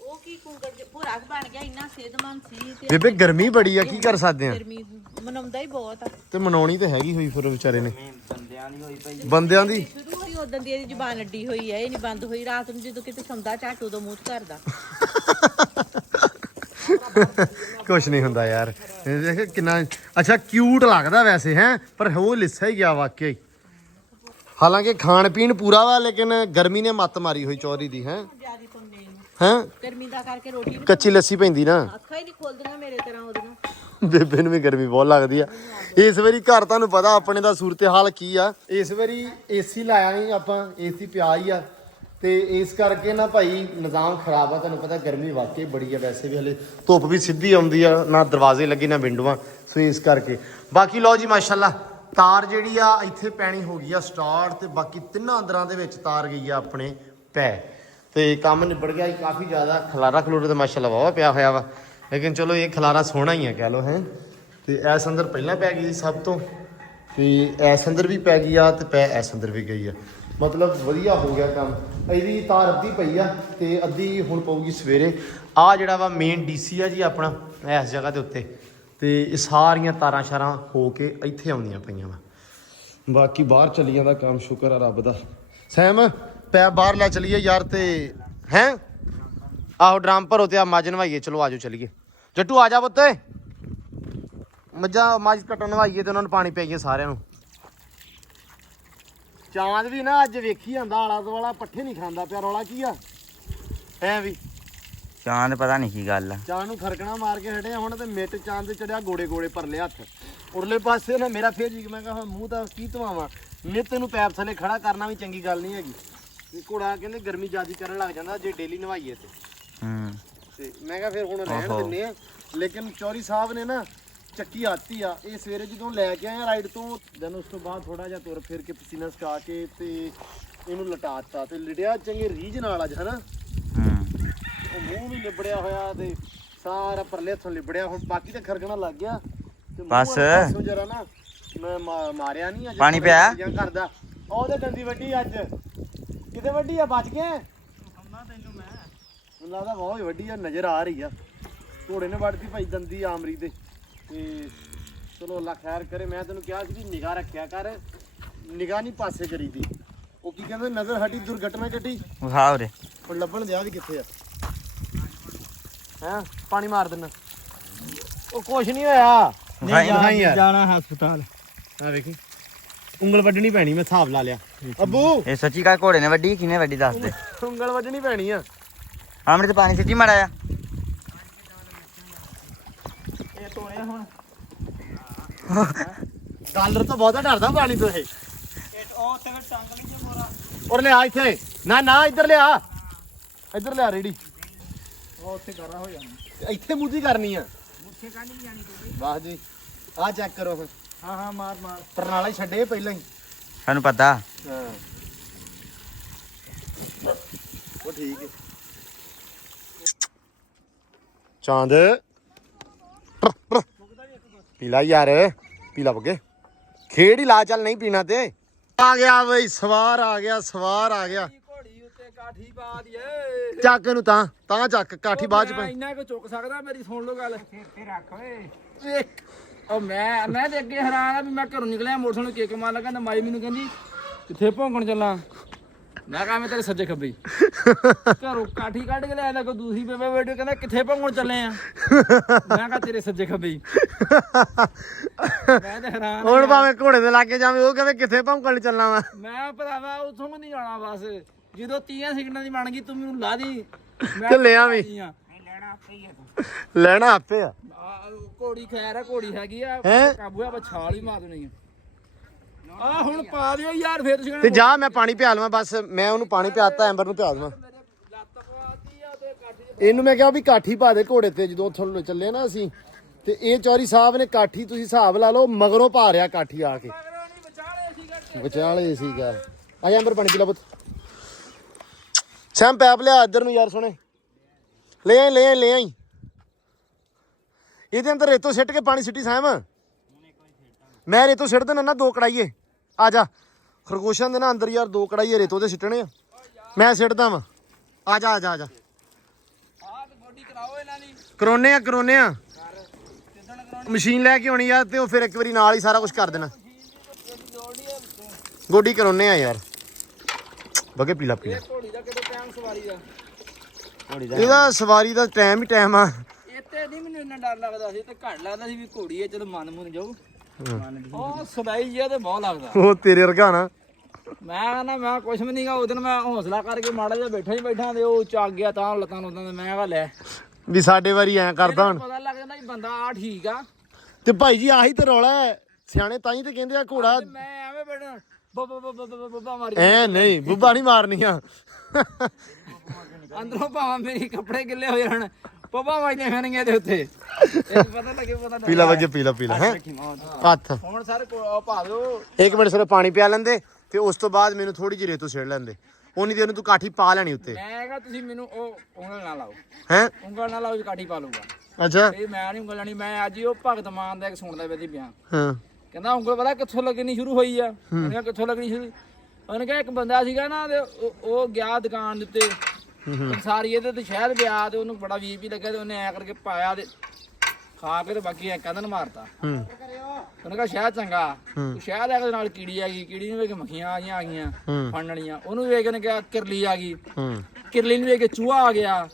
ਉਹ ਕੀ ਕੁੰਗੜ ਭੂਰਾ ਬਣ ਗਿਆ, ਇੰਨਾ ਸਿਹਤਮੰਦ ਸੀ ਤੇ ਬੇਬੇ ਗਰਮੀ ਬੜੀ ਆ, ਕੀ ਕਰ ਸਕਦੇ ਆ। ਗਰਮੀ ਮਨਾਉਂਦਾ ਹੀ ਬਹੁਤ ਆ। ਤੇ ਮਨਾਉਣੀ ਤੇ ਹੈਗੀ ਹੋਈ ਫਿਰ ਵਿਚਾਰੇ ਨੇ, ਬੰਦਿਆਂ ਦੀ ਹੋਈ ਪਈ ਬੰਦਿਆਂ ਦੀ। ਸ਼ੁਰੂ ਹੋਈ ਉਦੋਂ ਦੀ ਇਹਦੀ ਜ਼ੁਬਾਨ ਅੱਡੀ ਹੋਈ ਆ, ਇਹ ਨਹੀਂ ਬੰਦ ਹੋਈ। ਰਾਤ ਨੂੰ ਜਦੋਂ ਕਿਤੇ ਸੌਂਦਾ ਝੱਟ ਉਦੋਂ ਮੂੰਹ ਕਰਦਾ। ਕੁਛ ਨਹੀਂ ਹੁੰਦਾ ਯਾਰ, ਇਹ ਦੇਖ ਕਿੰਨਾ ਅੱਛਾ ਕਿਊਟ ਲੱਗਦਾ ਵੈਸੇ ਹੈ, ਪਰ ਉਹ ਲਿੱਸਾ ਹੀ ਗਿਆ ਵਾਕਿਆ ਹੀ। ਹਾਲਾਂਕਿ ਖਾਣ ਪੀਣ ਪੂਰਾ ਵਾ, ਲੇਕਿਨ ਗਰਮੀ ਨੇ ਮੱਤ ਮਾਰੀ ਹੋਈ ਚੌਰੀ ਦੀ ਹੈ। ਜਿਆਦੀ ਪੰਨੇ ਨੂੰ ਹੈ ਗਰਮੀ ਦਾ ਕਰਕੇ ਰੋਟੀ ਵੀ ਕੱਚੀ ਲੱਸੀ ਪੈਂਦੀ ਨਾ, ਅੱਖਾਂ ਹੀ ਨਹੀਂ ਖੋਲਦੀਆਂ ਮੇਰੇ ਤਰ੍ਹਾਂ ਉਹਦੀਆਂ। ਬੇਬੇ ਨੂੰ ਵੀ ਗਰਮੀ ਬਹੁਤ ਲੱਗਦੀ ਆ। ਇਸ ਵਾਰੀ ਘਰ ਤੁਹਾਨੂੰ ਪਤਾ ਆਪਣੇ ਦਾ ਸੂਰਤ ਹਾਲ ਕੀ ਆ। ਇਸ ਵਾਰੀ ਏਸੀ ਲਾਇਆ ਨਹੀਂ ਆਪਾਂ, ਏਸੀ ਪਿਆ ਹੀ ਆ, ਤੇ ਇਸ ਕਰਕੇ ਨਾ ਭਾਈ ਨਿਜ਼ਾਮ ਖਰਾਬ ਆ। ਤੁਹਾਨੂੰ ਪਤਾ ਗਰਮੀ ਵਾਕਈ ਬੜੀ ਆ, ਵੈਸੇ ਵੀ ਹਲੇ ਧੁੱਪ ਵੀ ਸਿੱਧੀ ਆਉਂਦੀ ਆ, ਨਾ ਦਰਵਾਜ਼ੇ ਲੱਗੇ ਨਾ ਵਿੰਡੋਆਂ, ਸੋ ਇਸ ਕਰਕੇ। ਬਾਕੀ ਲਓ ਜੀ ਮਾਸ਼ਾਅੱਲਾ ਤਾਰ ਜਿਹੜੀ ਆ ਇੱਥੇ ਪੈਣੀ ਹੋ ਗਈ ਆ ਸਟਾਰਟ, ਤੇ ਬਾਕੀ ਤਿੰਨਾਂ ਅੰਦਰਾਂ ਦੇ ਵਿੱਚ ਤਾਰ ਗਈ ਆ ਆਪਣੇ ਪੈ, ਤੇ ਕੰਮ ਨਿਬੜ ਗਿਆ ਜੀ। ਕਾਫੀ ਜ਼ਿਆਦਾ ਖਲਾਰਾ ਖਲੂਰਾ ਤੇ ਮਾਸ਼ਾਅੱਲਾ ਵਾਵਾ ਪਿਆ ਹੋਇਆ ਵਾ, ਲੇਕਿਨ ਚਲੋ ਇਹ ਖਲਾਰਾ ਸੋਹਣਾ ਹੀ ਆ ਕਹਿ ਲਓ ਹੈ। ਤੇ ਐਸ ਅੰਦਰ ਪਹਿਲਾਂ ਪੈ ਗਈ ਸੀ ਸਭ ਤੋਂ, ਤੇ ਐਸ ਅੰਦਰ ਵੀ ਪੈ ਗਈ ਆ, ਤੇ ਪੈ ਐਸ ਅੰਦਰ ਵੀ ਗਈ ਆ। ਮਤਲਬ ਵਧੀਆ ਹੋ ਗਿਆ ਕੰਮ। ਇਹਦੀ ਤਾਰ ਅੱਧੀ ਪਈ ਆ ਤੇ ਅੱਧੀ ਹੁਣ ਪਊਗੀ ਸਵੇਰੇ। ਆ ਜਿਹੜਾ ਵਾ ਮੇਨ ਡੀਸੀ ਆ ਜੀ ਆਪਣਾ ਇਸ ਜਗ੍ਹਾ ਦੇ ਉੱਤੇ, ਤੇ ਇਹ ਸਾਰੀਆਂ ਤਾਰਾਂ ਸ਼ਾਰਾਂ ਹੋ ਕੇ ਇੱਥੇ ਆਉਂਦੀਆਂ ਪਈਆਂ ਵਾ। ਬਾਕੀ ਬਾਹਰ ਚੱਲੀ ਜਾਂਦਾ ਕੰਮ, ਸ਼ੁਕਰ ਆ ਰੱਬ ਦਾ। ਸੈਮ ਪੈ ਬਾਹਰ ਲੈ ਚਲੀਏ ਯਾਰ, ਤੇ ਹੈ ਆਹੋ ਡਰਮ ਭਰੋ ਤੇ ਆ ਮੱਝ ਨਵਾਈਏ। ਚਲੋ ਆਜੋ ਚਲੀਏ। ਜੱਟੂ ਆ ਜਾ ਪੁੱਤ, ਮੱਝਾਂ ਮੱਝ ਕੱਟਣ ਨਵਾਈਏ ਤੇ ਉਹਨਾਂ ਨੂੰ ਪਾਣੀ ਪਾਈਏ ਸਾਰਿਆਂ ਨੂੰ। ਚਾਂਦ ਵੀ ਨਾ ਅੱਜ ਵੇਖੀ ਜਾਂਦਾ ਆਲਾ ਦੁਆਲਾ, ਪੱਠੇ ਨਹੀਂ ਖਾਂਦਾ ਪਿਆ। ਰੌਲਾ ਕੀ ਆ ਐ ਵੀ? ਚਾਂਦ ਪਤਾ ਨਹੀਂ ਕੀ ਗੱਲ ਆ। ਚਾਂਦ ਨੂੰ ਖਰਕਣਾ ਮਾਰ ਕੇ ਹਟੇ ਹੁਣ, ਤੇ ਮਿੱਟ ਚਾਂਦ ਤੇ ਚੜਿਆ ਗੋੜੇ ਗੋੜੇ ਭਰਲੇ ਹੱਥ। ਉਰਲੇ ਪਾਸੇ ਨਾ ਮੇਰਾ ਫੇਰ ਜੀ, ਮੈਂ ਕਿਹਾ ਮੂੰਹ ਤਾਂ ਕੀ ਧਵਾਵਾਂ। ਨਿੱਤ ਨੂੰ ਪੈਪ ਥੱਲੇ ਖੜਾ ਕਰਨਾ ਵੀ ਚੰਗੀ ਗੱਲ ਨਹੀਂ ਹੈਗੀ। ਘੋੜਾ ਕਹਿੰਦੇ ਗਰਮੀ ਜ਼ਿਆਦੀ ਕਰਨ ਲੱਗ ਜਾਂਦਾ ਜੇ ਡੇਲੀ ਨਵਾਈਏ ਤੇ। ਤੇ ਮੈਂ ਕਿਹਾ ਫਿਰ ਹੁਣ ਰਹਿਣ ਦਿੰਨੇ ਆ। ਲੇਕਿਨ ਚੌਰੀ ਸਾਹਿਬ ਨੇ ਨਾ ਚੱਕੀ ਆਤੀ ਆ। ਇਹ ਸਵੇਰੇ ਜਦੋਂ ਲੈ ਕੇ ਆਏ ਰਾਈਡ ਤੋਂ, ਦਿਨ ਉਸ ਤੋਂ ਬਾਅਦ ਥੋੜਾ ਜਿਹਾ ਤੁਰ ਫਿਰ ਕੇ ਪਸੀਨਾ ਸੁਕਾ ਕੇ ਤੇ ਇਹਨੂੰ ਲਟਾਤਾ, ਤੇ ਲਿਟਿਆ ਚੰਗੇ ਰੀਝ ਨਾਲ ਅੱਜ ਹਨਾ। ਉਹ ਮੂੰਹ ਵੀ ਲਿਬੜਿਆ ਹੋਇਆ ਤੇ ਸਾਰਾ ਪਰਲੇ ਹੱਥੋਂ ਲਿਬੜਿਆ। ਹੁਣ ਬਾਕੀ ਤਾਂ ਖਰਗਣਾ ਲੱਗ ਗਿਆ ਤੇ ਬਸ ਜਰਾ ਨਾ ਮੈਂ ਮਾਰਿਆ ਨਹੀਂ ਅੱਜ। ਪਾਣੀ ਪਿਆ ਕਰਦਾ ਉਹਦੇ ਡੰਡੀ ਵੱਡੀ ਅੱਜ। ਕਿਤੇ ਵੱਡੀ ਆ? ਬਚ ਗਿਆ ਤੈਨੂੰ ਮੈਂ ਲੱਗਦਾ ਬਹੁਤ ਹੀ ਵੱਡੀ ਆ, ਨਜ਼ਰ ਆ ਰਹੀ ਆ। ਘੋੜੇ ਨੇ ਵੱਢਤੀ ਭਾਈ ਦੰਦੀ ਆਮਰੀ ਦੇ। ਤੇ ਚਲੋ ਅੱਲਾ ਖੈਰ ਕਰੇ। ਮੈਂ ਤੈਨੂੰ ਕਿਹਾ ਸੀ ਵੀ ਨਿਗਾਹ ਰੱਖਿਆ ਕਰ, ਨਿਗਾਹ ਨਹੀਂ ਪਾਸੇ ਕਰੀਦੀ। ਉਹ ਕੀ ਕਹਿੰਦੇ ਨਜ਼ਰ ਹਟੀ ਦੁਰਘਟਨਾ ਘਟੀ। ਵਿਖਾ ਉਰੇ ਹੁਣ ਲੱਭਣ ਦਿਆ ਵੀ ਕਿੱਥੇ ਆ ਹੈ। ਪਾਣੀ ਮਾਰ ਦਿੰਨਾ। ਉਹ ਕੁਛ ਨਹੀਂ ਹੋਇਆ, ਵਿਖਾਈ ਯਾਰ ਜਾਣਾ ਹਸਪਤਾਲ। ਆ ਵੇਖੀ ਉਂਗਲ ਵੱਢਣੀ ਪੈਣੀ, ਮੈਂ ਹਿਸਾਬ ਲਾ ਲਿਆ। ਅੱਬੂ ਇਹ ਸੱਚੀ ਕਾ ਘੋੜੇ ਨੇ ਵੱਡੀ ਕਿਨੇ ਵੱਡੀ ਦੱਸ ਦੇ। ਉਂਗਲ ਵੱਢਣੀ ਪੈਣੀ ਆ। ਆਮਰੇ ਤੇ ਪਾਣੀ ਸਿੱਟੀ ਮਾੜਾ ਆ। ਇਹ ਤੋੜਿਆ ਹੁਣ ਡਾਲਰ ਤਾਂ ਬਹੁਤਾ ਡਰਦਾ ਪਾਣੀ ਤੋਂ ਇਹ। ਉਹ ਤੇ ਟੰਗ ਲਈ ਤੇ ਮੋਰਾ। ਔਰ ਲਿਆ ਇੱਥੇ ਨਾ ਨਾ ਇੱਧਰ ਲਿਆ, ਇੱਧਰ ਲਿਆ ਰੇੜੀ। ਉਹ ਉੱਥੇ ਕਰਾ ਹੋ ਜਾਣਾ। ਇੱਥੇ ਮੂਦੀ ਕਰਨੀ ਆ। ਮੁੱਠੇ ਕਾਹਨੀ ਨਹੀਂ ਜਾਣੀ ਕੋਈ। ਵਾਹ ਜੀ ਆ ਚੈੱਕ ਕਰੋ ਫਿਰ। ਹਾਂ ਹਾਂ ਮਾਰ ਮਾਰ। ਪਰਨਾਲਾ ਹੀ ਛੱਡੇ ਪਹਿਲਾਂ ਹੀ। ਸਾਨੂੰ ਪਤਾ ਹਾਂ ਉਹ ਠੀਕ ਹੈ। ਚਾਂਦ ਪੀਲਾ ਯਾਰ, ਪੀਲਾ ਬੱਗੇ ਖੇਡ ਹੀ ਲਾ। ਚੱਲ ਨਹੀਂ ਪੀਣਾ ਤੇ ਆ ਗਿਆ ਬਈ, ਸਵਾਰ ਆ ਗਿਆ, ਸਵਾਰ ਆ ਗਿਆ। ਘੋੜੀ ਉੱਤੇ ਕਾਠੀ ਪਾ ਦਈਏ। ਚੱਕ ਇਹਨੂੰ ਤਾਂ ਚੱਕ, ਕਾਠੀ ਬਾਅਦ ਚ ਪੈ। ਇੰਨਾ ਕੁ ਚੁੱਕ ਸਕਦਾ, ਮੇਰੀ ਸੁਣ ਲਓ ਗੱਲ। ਤੇ ਰੱਖ ਓਏ। ਉਹ ਮੈਂ ਤੇ ਅੱਗੇ ਹੈਰਾਨ ਆ ਵੀ ਮੈਂ ਘਰੋਂ ਨਿਕਲਿਆ, ਮੋਟਰਸਾਈਕਲ ਨੂੰ ਕਿੱਕ ਮਾਰ ਲੱਗਾ ਤਾਂ ਮਾਈ ਮੈਨੂੰ ਕਹਿੰਦੀ ਕਿੱਥੇ ਭੌਂਕਣ ਚੱਲਾਂ। ਮੈਂ ਕਹਾਂ ਮੈਂ ਤੇਰੇ ਸੱਜੇ ਖੱਬੇ ਘਰੋਂ ਕਾਠੀ ਕੱਢ ਕੇ ਲਿਆਇਆ। ਕੋਈ ਦੂਸਰੀ ਬੇਬੇ ਬੇਟੇ ਕਹਿੰਦਾ ਕਿੱਥੇ ਭੌਂਕਣ ਚੱਲੇ ਆ। ਮੈਂ ਕਹਾਂ ਤੇਰੇ ਸੱਜੇ ਖੱਬੇ। ਮੈਂ ਤੇ ਹੈਰਾਨ। ਹੁਣ ਭਾਵੇਂ ਘੋੜੇ ਦੇ ਲਾਗੇ ਜਾਵੇਂ, ਉਹ ਕਹਿੰਦੇ ਕਿੱਥੇ ਭੌਂਕਣ ਚੱਲਣਾ ਵਾ। ਮੈਂ ਭਰਾਵਾ ਉਥੋਂ ਨਹੀਂ ਜਾਣਾ। ਬਸ ਜਦੋਂ 30 ਸੈਕਿੰਡਾਂ ਦੀ ਬਣ ਗਈ ਤੂੰ ਮੈਨੂੰ ਲਾ ਦੀ। ਚੱਲਿਆ ਵੀ ਲੈਣਾ ਆਪੇ ਆ। ਘੋੜੀ ਖੈਰ ਆ, ਘੋੜੀ ਹੈਗੀ ਆ, ਹੈਂ? ਕਾਬੂ ਆ, ਬਸ ਛਾਲ ਹੀ ਮਾਰ ਦੇਣੀ ਆ। ਆ ਹੁਣ ਪਾ ਦਿਓ ਯਾਰ, ਫੇਰ ਤੁਸੀਂ ਤੇ ਜਾ ਮੈਂ ਪਾਣੀ ਪਿਆ ਲਵਾਂ। ਬਸ ਮੈਂ ਉਹਨੂੰ ਪਾਣੀ ਪਿਆਤਾ, ਐਂਬਰ ਨੂੰ ਪਿਆ ਦੇਵਾਂ। ਮੇਰੇ ਲੱਤ ਪਵਾਤੀ ਆ ਤੇ ਇਹਨੂੰ ਮੈਂ ਕਿਹਾ ਵੀ ਕਾਠੀ ਪਾ ਦੇ ਘੋੜੇ ਤੇ ਜਦੋਂ ਉੱਥੋਂ ਚੱਲੇ ਨਾ ਅਸੀਂ ਤੇ ਇਹ ਚੌਰੀ ਸਾਹਿਬ ਨੇ ਕਾਠੀ ਤੁਸੀਂ ਹਿਸਾਬ ਲਾ ਲਓ ਮਗਰੋਂ ਪਾ ਰਿਆ ਕਾਠੀ ਆ ਕੇ ਵਿਚਾਲੇ ਸੀਗਾ ਆ ਜਾ ਅੰਬਰ ਪਾਣੀ ਪੀ ਲਾ ਪੁੱਤ ਸੈਮ ਪੈਪ ਲਿਆ ਇੱਧਰ ਨੂੰ ਯਾਰ ਸੁਣੇ ਲੈ ਆਈ ਇਹਦੇ ਅੰਦਰ ਰੇਤੋਂ ਸਿੱਟ ਕੇ ਪਾਣੀ ਸਿੱਟੀ ਸੈਮ ਮੈਂ ਰੇਤੋਂ ਸਿੱਟ ਦੇਣਾ ਨਾ 2 ਕੜਾਈਏ ਆ ਜਾ ਖਰਗੋਸ਼ਾਂ ਦੇ ਨਾ ਅੰਦਰ ਯਾਰ 2 ਕੜਾਈਏ ਰੇਤੋਂ ਦੇ ਸਿੱਟਣੇ ਆ ਮੈਂ ਸਿੱਟਦਾ ਵਾਂ ਆ ਜਾ ਕਰਾਉਨੇ ਆ ਮਸ਼ੀਨ ਲੈ ਕੇ ਆਉਣੀ ਯਾਰ ਤੇ ਉਹ ਫਿਰ ਇੱਕ ਵਾਰੀ ਨਾਲ ਹੀ ਸਾਰਾ ਕੁਝ ਕਰ ਦੇਣਾ ਗੋਡੀ ਕਰਾਉਨੇ ਆ ਯਾਰ ਬਗੇ ਪੀਲਾ ਘੋੜੀ ਦਾ ਕਿਹੜੇ ਟਾਈਮ ਸਵਾਰੀ ਦਾ ਇਹਦਾ ਸਵਾਰੀ ਦਾ ਟਾਈਮ ਆ ਇੱਥੇ ਨਹੀਂ ਮੈਨੂੰ ਇੰਨਾ ਡਰ ਲੱਗਦਾ ਸੀ ਤੇ ਘੱਟ ਲੱਗਦਾ ਸੀ ਵੀ ਘੋੜੀ ਹੈ ਚਲੋ ਮਨ ਜਾਊ ਉਹ ਸਦਾਈ ਜਿਹਾ ਤੇ ਬਹੁਤ ਲੱਗਦਾ ਉਹ ਤੇਰੇ ਵਰਗਾ ਨਾ ਮੈਂ ਕੁਛ ਵੀ ਨਹੀਂਗਾ ਉਦੋਂ ਮੈਂ ਹੌਸਲਾ ਕਰਕੇ ਮਾੜਾ ਜਿਹਾ ਬੈਠਾ ਤੇ ਉਹ ਚੱਕ ਗਿਆ ਤਾਂ ਲੱਤਾਂ ਲੁੱਤਾਂ ਤੇ ਮੈਂ ਕਿਹਾ ਲੈ ਵੀ ਸਾਡੇ ਵਾਰੀ ਐ ਕਰਦਾ ਹੁਣ ਪਤਾ ਲੱਗ ਜਾਂਦਾ ਵੀ ਬੰਦਾ ਆ ਠੀਕ ਆ ਤੇ ਭਾਈ ਜੀ ਆਹੀ ਤੇ ਰੌਲਾ ਹੈ ਸਿਆਣੇ ਤਾਂ ਹੀ ਤੇ ਕਹਿੰਦੇ ਆ ਘੋੜਾ ਤੇ ਮੈਂ ਐਵੇਂ ਬੈਠਾ ਬੱਬਾ ਮਾਰੀ ਐ ਨਹੀਂ ਬੁੱਬਾ ਨਹੀਂ ਮਾਰਨੀਆਂ ਅੰਦਰੋਂ ਭਾਵਾਂ ਮੇਰੇ ਕੱਪੜੇ ਗਿੱਲੇ ਹੋ ਜਾਣ ਬੱਬਾ ਮਾਈਨੇ ਖਾਣਗੇ ਤੇ ਉੱਤੇ ਇਹ ਪਤਾ ਲੱਗੇ ਪੀਲਾ ਵਜੇ ਪੀਲਾ ਹੈ ਹੱਥ ਹੁਣ ਸਰ ਪਾ ਦਿਓ 1 ਮਿੰਟ ਸਿਰ ਪਾਣੀ ਪਿਆ ਲੈਂਦੇ ਤੇ ਉਸ ਤੋਂ ਬਾਅਦ ਮੈਨੂੰ ਥੋੜੀ ਜਿਹੀ ਰੇਤੋਂ ਛੇੜ ਲੈਂਦੇ ਉਨੀ ਦੇਰ ਨੂੰ ਤੂੰ ਕਾਠੀ ਪਾ ਲੈਣੀ ਉੱਤੇ ਮੈਂ ਕਿਹਾ ਤੁਸੀਂ ਮੈਨੂੰ ਉਹ ਉਂਗਲ ਨਾ ਲਾਓ ਹੈ ਉਂਗਲ ਨਾ ਲਾਓ ਕਾਠੀ ਪਾ ਲੂੰਗਾ ਅੱਛਾ ਇਹ ਮੈਂ ਨਹੀਂ ਉਂਗਲ ਲਾਣੀ ਮੈਂ ਅੱਜ ਹੀ ਉਹ ਭਗਤ ਮਾਨ ਦਾ ਇੱਕ ਸੁਣਦਾ ਪਿਆ ਸੀ ਬਿਆਨ ਹਾਂ ਕਹਿੰਦਾ ਉਂਗਲ ਪਤਾ ਕਿੱਥੋਂ ਲੱਗਣੀ ਸ਼ੁਰੂ ਹੋਈ ਆ ਉਹਨੇ ਕਿਹਾ ਕਿੱਥੋਂ ਲੱਗਣੀ ਸ਼ੁਰੂ ਉਹਨੇ ਕਿਹਾ ਇੱਕ ਬੰਦਾ ਸੀਗਾ ਨਾ ਤੇ ਉਹ ਗਿਆ ਦੁਕਾਨ ਦੇ ਉੱਤੇ ਸਾਰੀ ਇਹਦੇ ਤੇ ਸ਼ਹਿਦ ਪਿਆ ਤੇ ਉਹਨੂੰ ਬੜਾ ਵੀਪ ਹੀ ਲੱਗਿਆ ਤੇ ਉਹਨੇ ਐ ਕਰਕੇ ਪਾਇਆ ਤੇ ਖਾ ਕੇ ਤੇ ਬਾਕੀ ਐ ਕਦਨ ਮਾਰਤਾ ਉਹਨੇ ਕਿਹਾ ਸ਼ਹਿਦ ਚੰਗਾ ਸ਼ਹਿਦ ਆ ਨਾਲ ਕੀੜੀ ਆ ਗਈ ਕੀੜੀ ਨੂੰ ਵੇਖ ਕੇ ਮੱਖੀਆਂ ਆ ਗਈਆਂ ਫੜਨ ਵਾਲੀਆਂ ਉਹਨੂੰ ਵੇਖ ਕੇ ਨੇ ਕਿਹਾ ਕਿਰਲੀ ਆ ਗਈ ਕਿਰਲੀ ਨੂੰ ਵੇਖ ਕੇ ਚੂਹਾ ਆ ਗਿਆ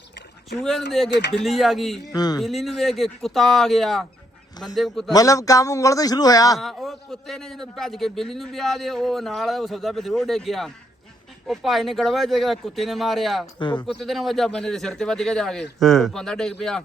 ਚੂਹੇ ਨੂੰ ਵੇਖ ਕੇ ਬਿੱਲੀ ਆ ਗਈ ਬਿੱਲੀ ਨੂੰ ਵੇਖ ਕੇ ਕੁੱਤਾ ਆ ਗਿਆ ਬੰਦੇ ਨੂੰ ਕੁੱਤਾ ਮਤਲਬ ਕੰਮ ਉਂਗਲ ਤੋਂ ਸ਼ੁਰੂ ਹੋਇਆ ਹਾਂ ਉਹ ਕੁੱਤੇ ਨੇ ਜਦੋਂ ਭੱਜ ਕੇ ਬਿੱਲੀ ਨੂੰ ਵਿਆਹ ਦੇ ਉਹ ਨਾਲ ਉਹ ਸੌਦਾ ਵਿੱਚ ਰੋੜ ਡੇ ਗਿਆ ਉਹ ਭਾਈ ਨੇ ਗੜਵਾ ਜਗਾ ਕੁੱਤੇ ਨੇ ਮਾਰਿਆ ਉਹ ਕੁੱਤੇ ਦੇ ਨਾਲ ਵੱਜਾ ਬੰਦੇ ਦੇ ਸਿਰ ਤੇ ਵੱਜ ਕੇ ਜਾ ਕੇ ਉਹ ਬੰਦਾ ਡਿੱਗ ਪਿਆ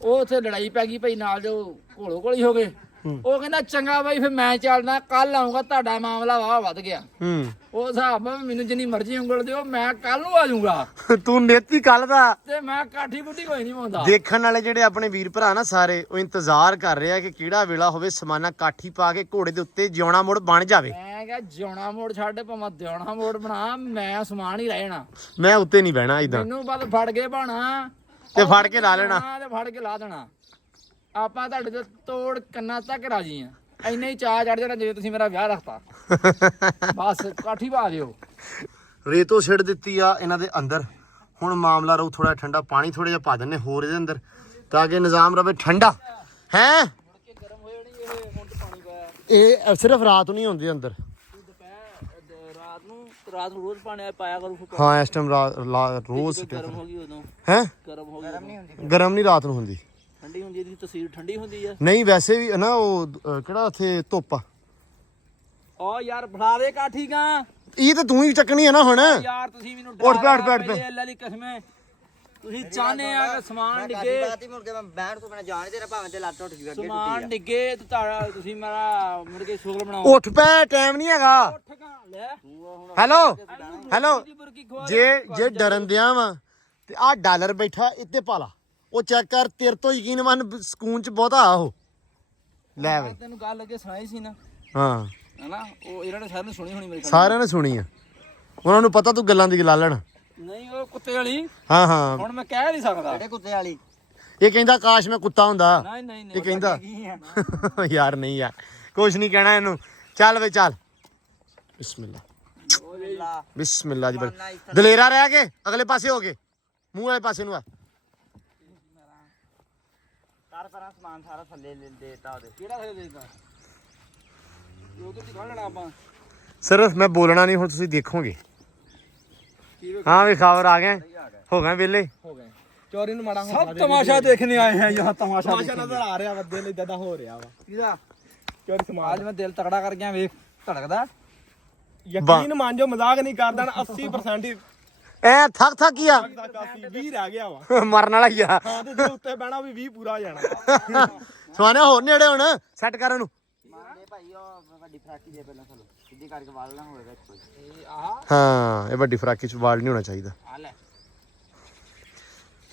ਉਹ ਉੱਥੇ ਲੜਾਈ ਪੈ ਗਈ ਭਾਈ ਨਾਲ ਜੋ ਘੋਲੋ ਘੋਲੀ ਹੋ ਗਏ ਉਹ ਕਹਿੰਦਾ ਚੰਗਾ ਬਾਈ ਫਿਰ ਮੈਂ ਚੱਲਦਾ ਕੱਲ ਆਉਂਗਾ ਤੁਹਾਡਾ ਮਾਮਲਾ ਵਾਹ ਵੱਧ ਗਿਆ ਉਹ ਹਿਸਾਬ ਨਾਲ ਮੈਨੂੰ ਜਿੰਨੀ ਮਰਜ਼ੀ ਉਂਗਲ ਦਿਓ ਮੈਂ ਕੱਲ ਨੂੰ ਆ ਜਾਊਂਗਾ ਤੂੰ ਨੇਤੀ ਕੱਲ ਦਾ ਤੇ ਮੈਂ ਕਾਠੀ ਬੁੱਢੀ ਕੋਈ ਨਹੀਂ ਪਾਉਂਦਾ ਦੇਖਣ ਵਾਲੇ ਜਿਹੜੇ ਆਪਣੇ ਵੀਰ ਭਰਾ ਨਾ ਸਾਰੇ ਉਹ ਇੰਤਜ਼ਾਰ ਕਰ ਰਹੇ ਆ ਕਿ ਕਿਹੜਾ ਵੇਲਾ ਹੋਵੇ ਸਮਾਨਾ ਕਾਠੀ ਪਾ ਕੇ ਘੋੜੇ ਦੇ ਉੱਤੇ ਜਿਉਣਾ ਮੁੜ ਬਣ ਜਾਵੇ ਮੈਂ ਕਿਹਾ ਜਿਉਣਾ ਮੋੜ ਛੱਡ ਭਾਵੇਂ ਦਿਉਣਾ ਮੋੜ ਬਣਾ ਮੈਂ ਸਮਾਨ ਹੀ ਰਹਿਣਾ ਮੈਂ ਉੱਤੇ ਨਹੀਂ ਬਹਿਣਾ ਇਦਾਂ ਮੈਨੂੰ ਬਸ ਫੜ ਕੇ ਬਾਣਾ ਤੇ ਫੜ ਕੇ ਲਾ ਲੈਣਾ ਤੇ ਫੜ ਕੇ ਲਾ ਦੇਣਾ ਆਪਾਂ ਤੁਹਾਡੇ ਤੇ ਤੋੜ ਕੰਨਾਂ ਤੱਕ ਰਾਜੀ ਆ ਇੰਨੇ ਹੀ ਚਾਹ ਚੜ ਜਾਣਾ ਜੇ ਤੁਸੀਂ ਮੇਰਾ ਵਿਆਹ ਰੱਖਤਾ ਬਸ ਕਾਠੀ ਪਾ ਦਿਓ ਰੇਤੋਂ ਛਿੜ ਦਿੱਤੀ ਆ ਇਹਨਾਂ ਦੇ ਅੰਦਰ ਹੁਣ ਮਾਮਲਾ ਰਹੂ ਥੋੜਾ ਠੰਡਾ ਪਾਣੀ ਥੋੜਾ ਜਿਹਾ ਪਾ ਦਿੰਨੇ ਹੋਰ ਇਹਦੇ ਅੰਦਰ ਤਾਂ ਕਿ ਨਿਜ਼ਾਮ ਰਵੇ ਠੰਡਾ ਹੈ ਇਹ ਸਿਰਫ ਰਾਤ ਨੂੰ ਹੀ ਹੁੰਦੀ ਅੰਦਰ ਰਾਤ ਨੂੰ ਰੋਜ਼ ਪਾਣੀ ਪਾਇਆ ਕਰੂ ਹਾਂ ਇਸ ਟਾਈਮ ਰੋਜ਼ ਗਰਮ ਹੋ ਗਈ ਉਦੋਂ ਹੈ ਗਰਮ ਹੋ ਗਈ ਗਰਮ ਨਹੀਂ ਰਾਤ ਨੂੰ ਹੁੰਦੀ ਠੰਡੀ ਹੁੰਦੀ ਇਹਦੀ ਤਸਵੀਰ ਠੰਡੀ ਹੁੰਦੀ ਆ ਨਹੀਂ ਵੈਸੇ ਵੀ ਨਾ ਉਹ ਕਿਹੜਾ ਉੱਥੇ ਧੁੱਪ ਆ ਓ ਯਾਰ ਫੜਾ ਦੇ ਕਾਠੀ ਗਾ ਇਹ ਤਾਂ ਤੂੰ ਹੀ ਚੱਕਣੀ ਆ ਨਾ ਹੁਣ ਯਾਰ ਤੁਸੀਂ ਮੈਨੂੰ ਉੱਠ ਬੈਠ ਅੱਲਾ ਦੀ ਕਸਮ ਤੁਸੀਂ ਚਾਹਨੇ ਆ ਕਿ ਸਮਾਨ ਡਿੱਗੇ ਬਾਤੀ ਮੁੜ ਕੇ ਮੈਂ ਬੈਠ ਤੋਂ ਬਿਨਾ ਜਾਣ ਤੇਰਾ ਭਾਵੇਂ ਤੇ ਲੱਤ ਉੱਠ ਗਈ ਅੱਗੇ ਸਮਾਨ ਡਿੱਗੇ ਤੇ ਤੁਹਾਡਾ ਤੁਸੀਂ ਮੇਰਾ ਮੁੜ ਕੇ ਸ਼ੁਗਲ ਬਣਾਓ ਉੱਠ ਪੈ ਟਾਈਮ ਨਹੀਂ ਹੈਗਾ ਉੱਠ ਗਾ ਲੈ ਹੈਲੋ ਜੇ ਡਰਨ ਦਿਆਂ ਵਾ ਤੇ ਆਹ ਡਾਲਰ ਬੈਠਾ ਇੱਥੇ ਪਾ ਲਾ ਉਹ ਚੈੱਕ ਕਰ ਤੇਰੇ ਤੋਂ ਯਕੀਨ ਮੰਨ ਸਕੂਨ ਚ ਬਹੁਤਾ ਆ ਉਹ ਲੈ ਬਈ ਤੈਨੂੰ ਗੱਲ ਅੱਗੇ ਸੁਣਾਈ ਸੀ ਨਾ ਹਾਂ ਹਨਾ ਉਹ ਇਹਨਾਂ ਨੇ ਸਾਰਿਆਂ ਨੇ ਸੁਣੀ ਹੋਣੀ ਮੇਰੇ ਸਾਰਿਆਂ ਨੇ ਸੁਣੀ ਆ ਉਹਨਾਂ ਨੂੰ ਪਤਾ ਤੂੰ ਗੱਲਾਂ ਦੀ ਗਲਾਲਣ ਨਹੀਂ ਉਹ ਕੁੱਤੇ ਵਾਲੀ ਹਾਂ ਹੁਣ ਮੈਂ ਕਹਿ ਨਹੀਂ ਸਕਦਾ ਕਿਹੜੇ ਕੁੱਤੇ ਵਾਲੀ ਇਹ ਕਹਿੰਦਾ ਕਾਸ਼ ਮੈਂ ਕੁੱਤਾ ਹੁੰਦਾ ਨਹੀਂ ਇਹ ਕਹਿੰਦਾ ਯਾਰ ਨਹੀਂ ਯਾਰ ਕੁਛ ਨਹੀਂ ਕਹਿਣਾ ਇਹਨੂੰ ਚੱਲ ਵੇ ਚੱਲ ਬਿਸਮਿਲ੍ਲਾ ਜੀ ਦਲੇਰਾ ਰਹਿ ਕੇ ਅਗਲੇ ਪਾਸੇ ਹੋ ਕੇ ਮੂੰਹ ਵਾਲੇ ਪਾਸੇ ਨੂੰ ਆ ਕਰ ਪਰਾਂ ਸਮਾਨ ਸਾਰਾ ਥੱਲੇ ਦੇਤਾ ਉਹਦੇ ਕਿਹੜਾ ਥੱਲੇ ਦੇਦਾ ਉਹ ਤੋਂ ਖਾ ਲੈਣਾ ਆਪਾਂ ਸਿਰਫ ਮੈਂ ਬੋਲਣਾ ਨਹੀਂ ਹੁਣ ਤੁਸੀਂ ਦੇਖੋਗੇ ਹਾਂ ਵੀ ਖਬਰ ਆ ਗਏ ਹੋ ਗਏ ਵੇਲੇ ਹੋ ਗਏ ਚੋਰੀ ਨੂੰ ਮਾੜਾ ਸਭ ਤਮਾਸ਼ਾ ਦੇਖਣੇ ਆਏ हैं यहाँ ਤਮਾਸ਼ਾ ਨਜ਼ਰ ਆ ਰਿਹਾ ਵਾ ਦਿਲ ਇਦਾਂ ਦਾ ਹੋ ਰਿਹਾ ਵਾ ਕਿਹਦਾ ਚੋਰੀ ਸਮਾਨ ਅੱਜ ਮੈਂ ਦਿਲ ਤਕੜਾ ਕਰ ਗਿਆ ਵੇਖ ਧੜਕਦਾ ਯਕੀਨ ਮੰਨ ਜੋ ਮਜ਼ਾਕ ਨਹੀਂ ਕਰਦਾ ਨਾ 80% ਹੀ ਐ ਥੱਕ ਗਿਆ 20 ਰਹਿ ਗਿਆ ਵਾ ਮਰਨ ਵਾਲਾ ਹੀ ਆ ਹਾਂ ਤੇ ਜੇ ਉੱਤੇ ਬਹਿਣਾ ਵੀ 20 ਪੂਰਾ ਹੋ ਜਾਣਾ ਸਵਾਨਿਆ ਹੋਰ ਨੇੜੇ ਹੁਣ ਸੈੱਟ ਕਰ ਉਹਨੂੰ ਮੰਨਦੇ ਭਾਈ ਉਹ ਵੱਡੀ ਫਰਾਕੀ ਦੇ ਪਹਿਲਾਂ ਚਲੋ ਸਿੱਧੀ ਕਰਕੇ ਵਾਲ ਨਾ ਹੋਏਗਾ ਕੋਈ ਇਹ ਆਹ ਹਾਂ ਇਹ ਵੱਡੀ ਫਰਾਕੀ ਚ ਵਾਲ ਨਹੀਂ ਹੋਣਾ ਚਾਹੀਦਾ ਆ ਲੈ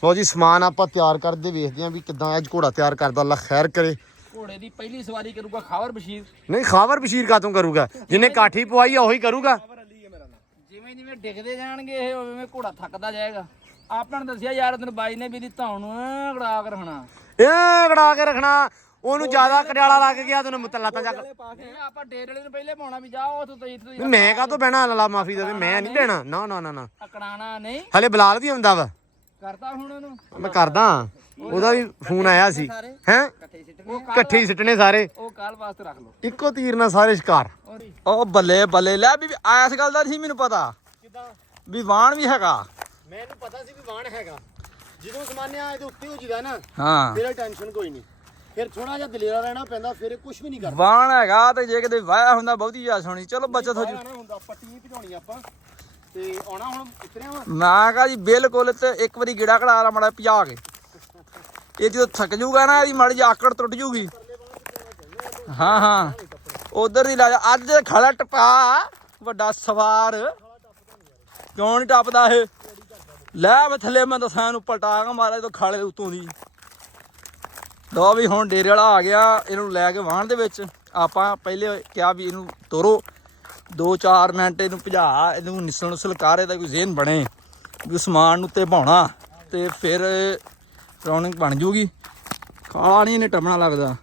ਲੋ ਜੀ ਸਮਾਨ ਆਪਾਂ ਤਿਆਰ ਕਰਦੇ ਵੇਖਦੇ ਆਂ ਵੀ ਕਿਦਾਂ ਅੱਜ ਘੋੜਾ ਤਿਆਰ ਕਰਦਾ, ਅੱਲਾ ਖੈਰ ਕਰੇ। ਘੋੜੇ ਦੀ ਪਹਿਲੀ ਸਵਾਰੀ ਕਰੂਗਾ ਖਾਵਰ ਬਸ਼ੀਰ। ਨਹੀਂ ਖਾਵਰ ਬਸ਼ੀਰ ਕਾਤੋਂ ਕਰੂਗਾ, ਜਿਹਨੇ ਕਾਠੀ ਪਵਾਈ ਆ ਉਹੀ ਕਰੂਗਾ। ਜਿਵੇਂ ਜਿਵੇਂ ਡਿੱਗਦੇ ਜਾਣਗੇ ਇਹ ਉਵੇਂ ਘੋੜਾ ਥੱਕਦਾ ਜਾਏਗਾ। ਆਪਾਂ ਨੇ ਦੱਸਿਆ ਯਾਰ ਤੈਨੂੰ ਬਾਈ ਨੇ ਵੀ ਇਹਦੀ ਧੌਣ ਨੂੰ ਗੜਾ ਕੇ ਰੱਖਣਾ, ਇਹ ਗੜਾ ਕੇ ਰੱਖਣਾ। ਉਹਨੂੰ ਜ਼ਿਆਦਾ ਕੜਿਆਲਾ ਲੱਗ ਗਿਆ ਤੈਨੂੰ ਲੱਤਾਂ ਚੱਕ। ਆਪਾਂ ਡੇਰੇ ਵਾਲੇ ਨੂੰ ਪਹਿਲੇ ਪਾਉਣਾ ਵੀ ਜਾ ਉੱਥੋਂ ਤੇ ਮੈਂ ਕਾਹਤੋਂ ਬਹਿਣਾ, ਅੱਲਾ ਮਾਫੀ ਦੇਵੇ, ਮੈਂ ਨਹੀਂ ਬਹਿਣਾ। ਨਾ ਨਾ ਨਾ ਨਾ, ਅਕੜਾਣਾ ਨਹੀਂ ਹਲੇ ਬਲਾਲ ਵੀ ਆਉਂਦਾ ਵਾ, ਕਰਤਾ ਹੁਣ ਉਹਨੂੰ ਮੈਂ ਕਰਦਾ। ਉਹਦਾ ਵੀ ਫੋਨ ਆਇਆ ਸੀ ਹੈ, ਇਕੱਠੇ ਹੀ ਸਿੱਟਣੇ ਸਾਰੇ, ਉਹ ਕੱਲ ਵਾਸਤੇ ਰੱਖ ਲਓ। ਇੱਕੋ ਤੀਰ ਨਾਲ ਸਾਰੇ ਸ਼ਿਕਾਰ। ਉਹ ਬੱਲੇ ਬੱਲੇ ਲੈ ਵੀ ਇਸ ਗੱਲ ਦਾ ਸੀ ਮੈਨੂੰ ਪਤਾ ਵੀ ਵਾਣ ਵੀ ਹੈਗਾ। ਮੈਨੂੰ ਪਤਾ ਸੀ ਵੀ ਵਾਣ ਹੈਗਾ, ਜਦੋਂ ਸਮਾਨਿਆ ਇਹਦੇ ਉੱਤੇ ਹੋ ਜੀਦਾ ਨਾ ਹਾਂ ਫਿਰ ਟੈਨਸ਼ਨ ਕੋਈ ਨਹੀਂ, ਫਿਰ ਥੋੜਾ ਜਿਹਾ ਦਲੇਰਾ ਰਹਿਣਾ ਪੈਂਦਾ, ਫਿਰ ਕੁਝ ਵੀ ਨਹੀਂ ਕਰਦਾ। ਵਾਣ ਹੈਗਾ ਤੇ ਜੇ ਕਿਤੇ ਵਾਇਆ ਹੁੰਦਾ ਬਹੁਤੀ ਜਾ ਸੋਣੀ। ਚਲੋ ਬੱਚਤ ਹੋ ਜੂ। ਹੁੰਦਾ ਪੱਟੀ ਭਜਾਉਣੀ ਆਪਾਂ ਤੇ ਆਉਣਾ ਹੁਣ ਉਤਰਿਆ ਵਾ। ਮੈਂ ਕਹਾ ਜੀ ਬਿਲਕੁਲ ਤੇ ਇੱਕ ਵਾਰੀ ਗੇੜਾ ਕਢਾ ਲਾ ਮਾੜਾ ਭਜਾ ਕੇ। ਇਹ ਜਦੋਂ ਥੱਕ ਜੂਗਾ ਨਾ ਇਹਦੀ ਮਾੜੀ ਜਿਹੀ ਆਕੜ ਟੁੱਟ ਜੂਗੀ। ਹਾਂ ਹਾਂ ਉਧਰ ਦੀ ਲਾ ਜਾ। ਅੱਜ ਖੜਾ ਟਪਾ ਵੱਡਾ ਸਵਾਰ ਕਿਉਂ ਨਹੀਂ ਟੱਪਦਾ ਇਹ। ਲੈ ਮੈਂ ਥੱਲੇ ਮੈਂ ਦੱਸਾਂ ਇਹਨੂੰ ਪਲਟਾ ਕੇ ਮਾਰਾ ਜਦੋਂ ਖਾਲੇ ਦੇ ਉੱਤੋਂ ਦੀ। ਲੋ ਵੀ ਹੁਣ ਡੇਰੇ ਵਾਲਾ ਆ ਗਿਆ, ਇਹਨੂੰ ਲੈ ਕੇ ਵਾਹਣ ਦੇ ਵਿੱਚ। ਆਪਾਂ ਪਹਿਲੇ ਕਿਹਾ ਵੀ ਇਹਨੂੰ ਤੋਰੋ 2-4 ਮਿੰਟ ਇਹਨੂੰ ਭਜਾ, ਇਹਨੂੰ ਨਿਸਲ ਨੁਸਲ ਕਰ, ਇਹਦਾ ਕੋਈ ਜ਼ੇਨ ਬਣੇ ਵੀ ਸਮਾਨ ਉੱਤੇ ਪਾਉਣਾ ਤੇ ਫਿਰ ਰੌਣਕ ਬਣ ਜੂਗੀ। ਖਾਲਾ ਨਹੀਂ ਇਹਨੇ ਟੱਪਣਾ ਲੱਗਦਾ।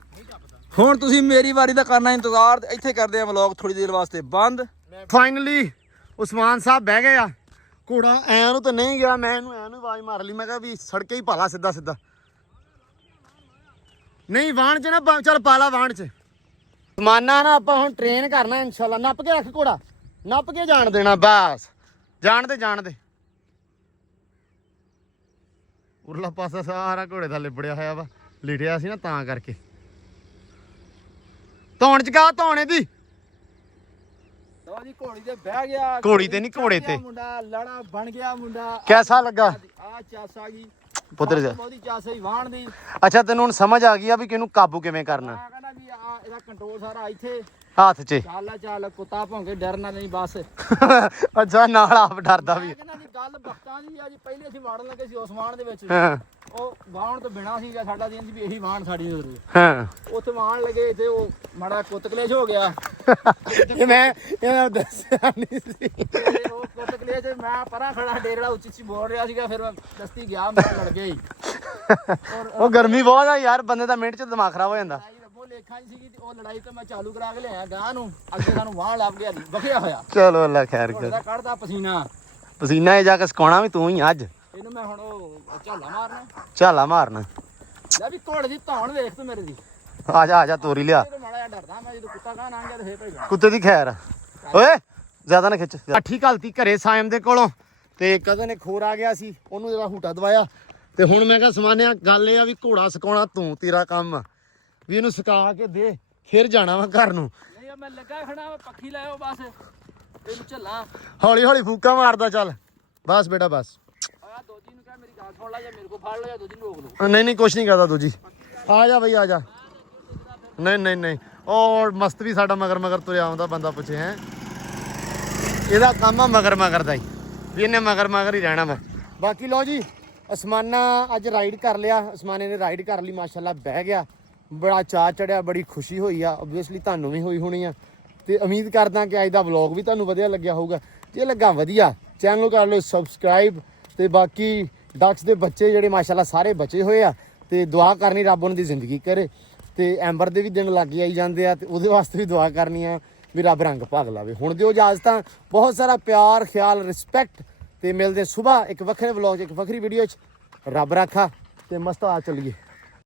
ਹੁਣ ਤੁਸੀਂ ਮੇਰੀ ਵਾਰੀ ਦਾ ਕਰਨਾ ਇੰਤਜ਼ਾਰ। ਇੱਥੇ ਕਰਦੇ ਆ ਵਲੌਗ ਥੋੜੀ ਦੇਰ ਵਾਸਤੇ ਬੰਦ। ਫਾਈਨਲੀ ਉਸਮਾਨ ਸਾਹਿਬ ਬਹਿ ਗਏ ਆ। ਘੋੜਾ ਐ ਨੂੰ ਤਾਂ ਨਹੀਂ ਗਿਆ, ਮੈਂ ਇਹਨੂੰ ਐ ਨੂੰ ਆਵਾਜ਼ ਮਾਰ ਲਈ, ਮੈਂ ਕਿਹਾ ਵੀ ਸੜਕੇ ਹੀ ਪਾਲਾ ਸਿੱਧਾ ਸਿੱਧਾ। ਨਹੀਂ ਵਾਣ ਚ ਨਾ ਚੱਲ ਪਾਲਾ ਵਾਣ ਚ। ਸਮਾਨਾ ਨਾ ਆਪਾਂ ਹੁਣ ਟ੍ਰੇਨ ਕਰਨਾ ਇਨਸ਼ਾਅੱਲਾ। ਨੱਪ ਕੇ ਰੱਖ ਘੋੜਾ, ਨੱਪ ਕੇ ਜਾਣ ਦੇਣਾ ਬਸ। ਜਾਣ ਦੇ ਜਾਣ ਦੇ। ਉਰਲਾ ਪਾਸਾ ਸਾਰਾ ਘੋੜੇ ਥੱਲੇ ਲਿਬੜਿਆ ਹੋਇਆ ਵਾ, ਲਿਟਿਆ ਸੀ ਨਾ ਤਾਂ ਕਰਕੇ। ਧੌਣ ਚ ਕਾ ਧੌਣੇ ਦੀ ਲਓ ਜੀ ਘੋੜੀ ਤੇ ਬਹਿ ਗਿਆ। ਘੋੜੀ ਤੇ ਨਹੀਂ ਘੋੜੇ ਤੇ। ਮੁੰਡਾ ਲੜਾ ਬਣ ਗਿਆ ਮੁੰਡਾ। ਕੈਸਾ ਲੱਗਾ ਆ ਚਾਸ ਆ ਗਈ ਪੁੱਤਰ ਜੀ? ਬਹੁਤੀ ਚਾਸ ਹੀ ਵਾਹਣ ਦੀ। ਅੱਛਾ ਤੈਨੂੰ ਹੁਣ ਸਮਝ ਆ ਗਈ ਆ ਵੀ ਕਿਹਨੂੰ ਕਾਬੂ ਕਿਵੇਂ ਕਰਨਾ। ਮੈਂ ਕਹਿੰਦਾ ਵੀ ਆ ਇਹਦਾ ਕੰਟਰੋਲ ਸਾਰਾ ਇੱਥੇ ਹੱਥ 'ਚ। ਚੱਲ ਕੁੱਤਾ ਭੌਂਕੇ ਡਰਨਾ ਨਹੀਂ ਬਸ। ਅੱਛਾ ਨਾਲ ਆਪ ਡਰਦਾ ਵੀ। ਕਹਿੰਦਾ ਦੀ ਗੱਲ ਬਖਤਾਂ ਦੀ ਅੱਜ ਪਹਿਲੇ ਅਸੀਂ ਵਾੜਨ ਲੱਗੇ ਸੀ ਉਸਮਾਨ ਦੇ ਵਿੱਚ। ਹਾਂ ਉਹ ਵਾਹਣ ਤੋਂ ਬਿਨਾ ਸੀ ਜਾਂ ਸਾਡਾ ਦਿਨ ਸੀ ਵੀ ਇਹੀ ਵਾਹਣ ਸਾਡੀ ਜ਼ਰੂਰ। ਹਾਂ ਉੱਥੇ ਵਾਹਣ ਲੱਗੇ ਤੇ ਉਹ ਮਾੜਾ ਕੁੱਤ ਕਲੇਸ਼ ਹੋ ਗਿਆ। ਇਹ ਮੈਂ ਦੱਸਿਆ ਨਹੀਂ ਸੀ। ਤੇ ਉਹ ਕੁੱਤ ਕਲੇਸ਼ ਮੈਂ ਪਰਾਂ ਖੜਾ ਡੇਰੇ ਵਾਲਾ ਉੱਚੀ ਉੱਚੀ ਬੋਲ ਰਿਹਾ ਸੀਗਾ। ਫਿਰ ਮੈਂ ਦਸਤੀ ਗਿਆ, ਮੈਂ ਲੜ ਗਈ। ਉਹ ਗਰਮੀ ਬਹੁਤ ਆ ਯਾਰ, ਬੰਦੇ ਦਾ ਮਿੰਟ 'ਚ ਦਿਮਾਗ ਖਰਾਬ ਹੋ ਜਾਂਦਾ। ਉਹ ਲੇਖਾਂ ਸੀਗੀ ਤੇ ਉਹ ਲੜਾਈ ਤੇ ਮੈਂ ਚਾਲੂ ਕਰਾ ਕੇ ਲਿਆਇਆ ਗਾਂ ਨੂੰ। ਅੱਗੇ ਸਾਨੂੰ ਵਾਹਣ ਲੱਭ ਗਿਆ ਵਖਿਆ ਹੋਇਆ। ਚਲੋ ਅੱਲਾ ਖੈਰ ਉਹਦਾ ਕਰ। ਕੱਢਦਾ ਪਸੀਨਾ। ਪਸੀਨਾ ਇਹ ਜਾ ਕੇ ਸੁਕਾਉਣਾ ਵੀ ਤੂੰ ਹੀ ਅੱਜ। ਇਹਨੂੰ ਮੈਂ ਹੁਣ ਉਹ ਝਾਲਾ ਮਾਰਨਾ। ਝਾਲਾ ਮਾਰਨਾ। ਲੈ ਵੀ ਘੋੜੇ ਦੀ ਧੌਣ ਵੇਖ ਤੂੰ ਮੇਰੇ ਦੀ। ਆ ਜਾ ਤੋਰੀ ਲਿਆ। ਇਹ ਮਾੜਾ ਜਿਹਾ ਡਰਦਾ ਮੈਂ, ਜਦੋਂ ਕੁੱਤਾ ਗਾਂ ਲੰਘ ਗਿਆ ਤੇ ਫੇਰ ਭੇਜਣਾ। ਕੁੱਤੇ ਦੀ ਖੈਰ ਓਏ ਜ਼ਿਆਦਾ ਨਾ ਖਿੱਚ। ਅੱਠੀ ਘਲਤੀ ਘਰੇ ਸਾਇਮ ਦੇ ਕੋਲੋਂ ਤੇ ਕਦੇ ਨੇ ਖੋਰ ਆ ਗਿਆ ਸੀ, ਉਹਨੂੰ ਜਿਹੜਾ ਹੂਟਾ ਦਵਾਇਆ। ਤੇ ਹੁਣ ਮੈਂ ਕਿਹਾ ਸਮਾਨਿਆ ਗੱਲ ਇਹ ਆ ਵੀ ਘੋੜਾ ਸੁਕਾਉਣਾ ਤੂੰ, ਤੇਰਾ ਕੰਮ ਆ ਵੀ ਇਹਨੂੰ ਸੁਕਾ ਕੇ ਦੇ, ਫਿਰ ਜਾਣਾ ਵਾ ਘਰ ਨੂੰ। ਨਹੀਂ ਮੈਂ ਲੱਗਾ ਖੜਾ ਵਾ, ਪੱਖੀ ਲਾਇਓ ਬਸ ਇਹਨੂੰ ਝੱਲਾਂ। ਹੌਲੀ ਹੌਲੀ ਫੂਕਾ ਮਾਰਦਾ ਚੱਲ ਬਸ ਬੇਟਾ ਬਸ। ਆ ਦੋਜੀ ਨੂੰ ਕਹਿ ਮੇਰੀ ਗੱਲ ਸੁਣ ਲੈ, ਜਾਂ ਮੇਰੇ ਕੋਲ ਫੜ ਲਓ ਜਾਂ ਦੋਜੀ ਨੂੰ ਰੋਕ ਲਓ। ਨਹੀਂ ਨਹੀਂ ਕੁਛ ਨਹੀਂ ਕਰਦਾ ਦੂਜੀ। ਆ ਜਾ ਬਈ ਆ ਜਾ। ਨਹੀਂ ਨਹੀਂ ਨਹੀਂ ਉਹ ਮਸਤ ਵੀ ਸਾਡਾ ਮਗਰ ਮਗਰ ਤੁਰਿਆ ਆਉਂਦਾ, ਬੰਦਾ ਪੁੱਛੇ ਹੈ ਇਹਦਾ ਕੰਮ ਆ ਮਗਰ ਮਗਰ ਦਾ ਹੀ, ਵੀ ਇਹਨੇ ਮਗਰ ਮਗਰ ਹੀ ਰਹਿਣਾ ਵਾ। ਬਾਕੀ ਲਓ ਜੀ ਅਸਮਾਨਾ ਅੱਜ ਰਾਈਡ ਕਰ ਲਿਆ। ਅਸਮਾਨੇ ਨੇ ਰਾਈਡ ਕਰ ਲਈ ਮਾਸ਼ਾਅੱਲਾ, ਬਹਿ ਗਿਆ, ਬੜਾ ਚਾਅ ਚੜਿਆ, ਬੜੀ ਖੁਸ਼ੀ ਹੋਈ ਆ। ਓਬਵੀਅਸਲੀ ਤੁਹਾਨੂੰ ਵੀ ਹੋਈ ਹੋਣੀ ਆ ਤੇ ਉਮੀਦ ਕਰਦਾ ਕਿ ਅੱਜ ਦਾ ਵਲੌਗ ਵੀ ਤੁਹਾਨੂੰ ਵਧੀਆ ਲੱਗਿਆ ਹੋਊਗਾ। ਜੇ ਲੱਗਾ ਵਧੀਆ ਚੈਨਲ ਨੂੰ ਕਰ ਲਓ ਸਬਸਕ੍ਰਾਈਬ। ਤੇ ਬਾਕੀ ਡਕਸ ਦੇ ਬੱਚੇ ਜਿਹੜੇ ਮਾਸ਼ਾਅੱਲਾ ਸਾਰੇ ਬਚੇ ਹੋਏ ਆ ਤੇ ਦੁਆ ਕਰਨੀ ਰੱਬ ਉਹਨਾਂ ਦੀ ਜ਼ਿੰਦਗੀ ਕਰੇ। ਤੇ ਐਂਬਰ ਦੇ ਵੀ ਦਿਨ ਲੱਗ ਆਈ ਜਾਂਦੇ ਆ ਤੇ ਉਹਦੇ ਵਾਸਤੇ ਵੀ ਦੁਆ ਕਰਨੀ ਆ ਵੀ ਰੱਬ ਰੰਗ ਭਾਗ ਲਾਵੇ। ਹੁਣ ਦਿਓ ਇਜਾਜ਼ਤਾਂ, ਬਹੁਤ ਸਾਰਾ ਪਿਆਰ ਖਿਆਲ ਰਿਸਪੈਕਟ ਤੇ ਮਿਲਦੇ ਸਵੇਰ ਇੱਕ ਵੱਖਰੇ ਵਲੌਗ 'ਚ ਇੱਕ ਵੱਖਰੀ ਵੀਡੀਓ 'ਚ। ਰੱਬ ਰਾਖਾ ਤੇ ਮਸਤ ਆ ਚੱਲੀਏ।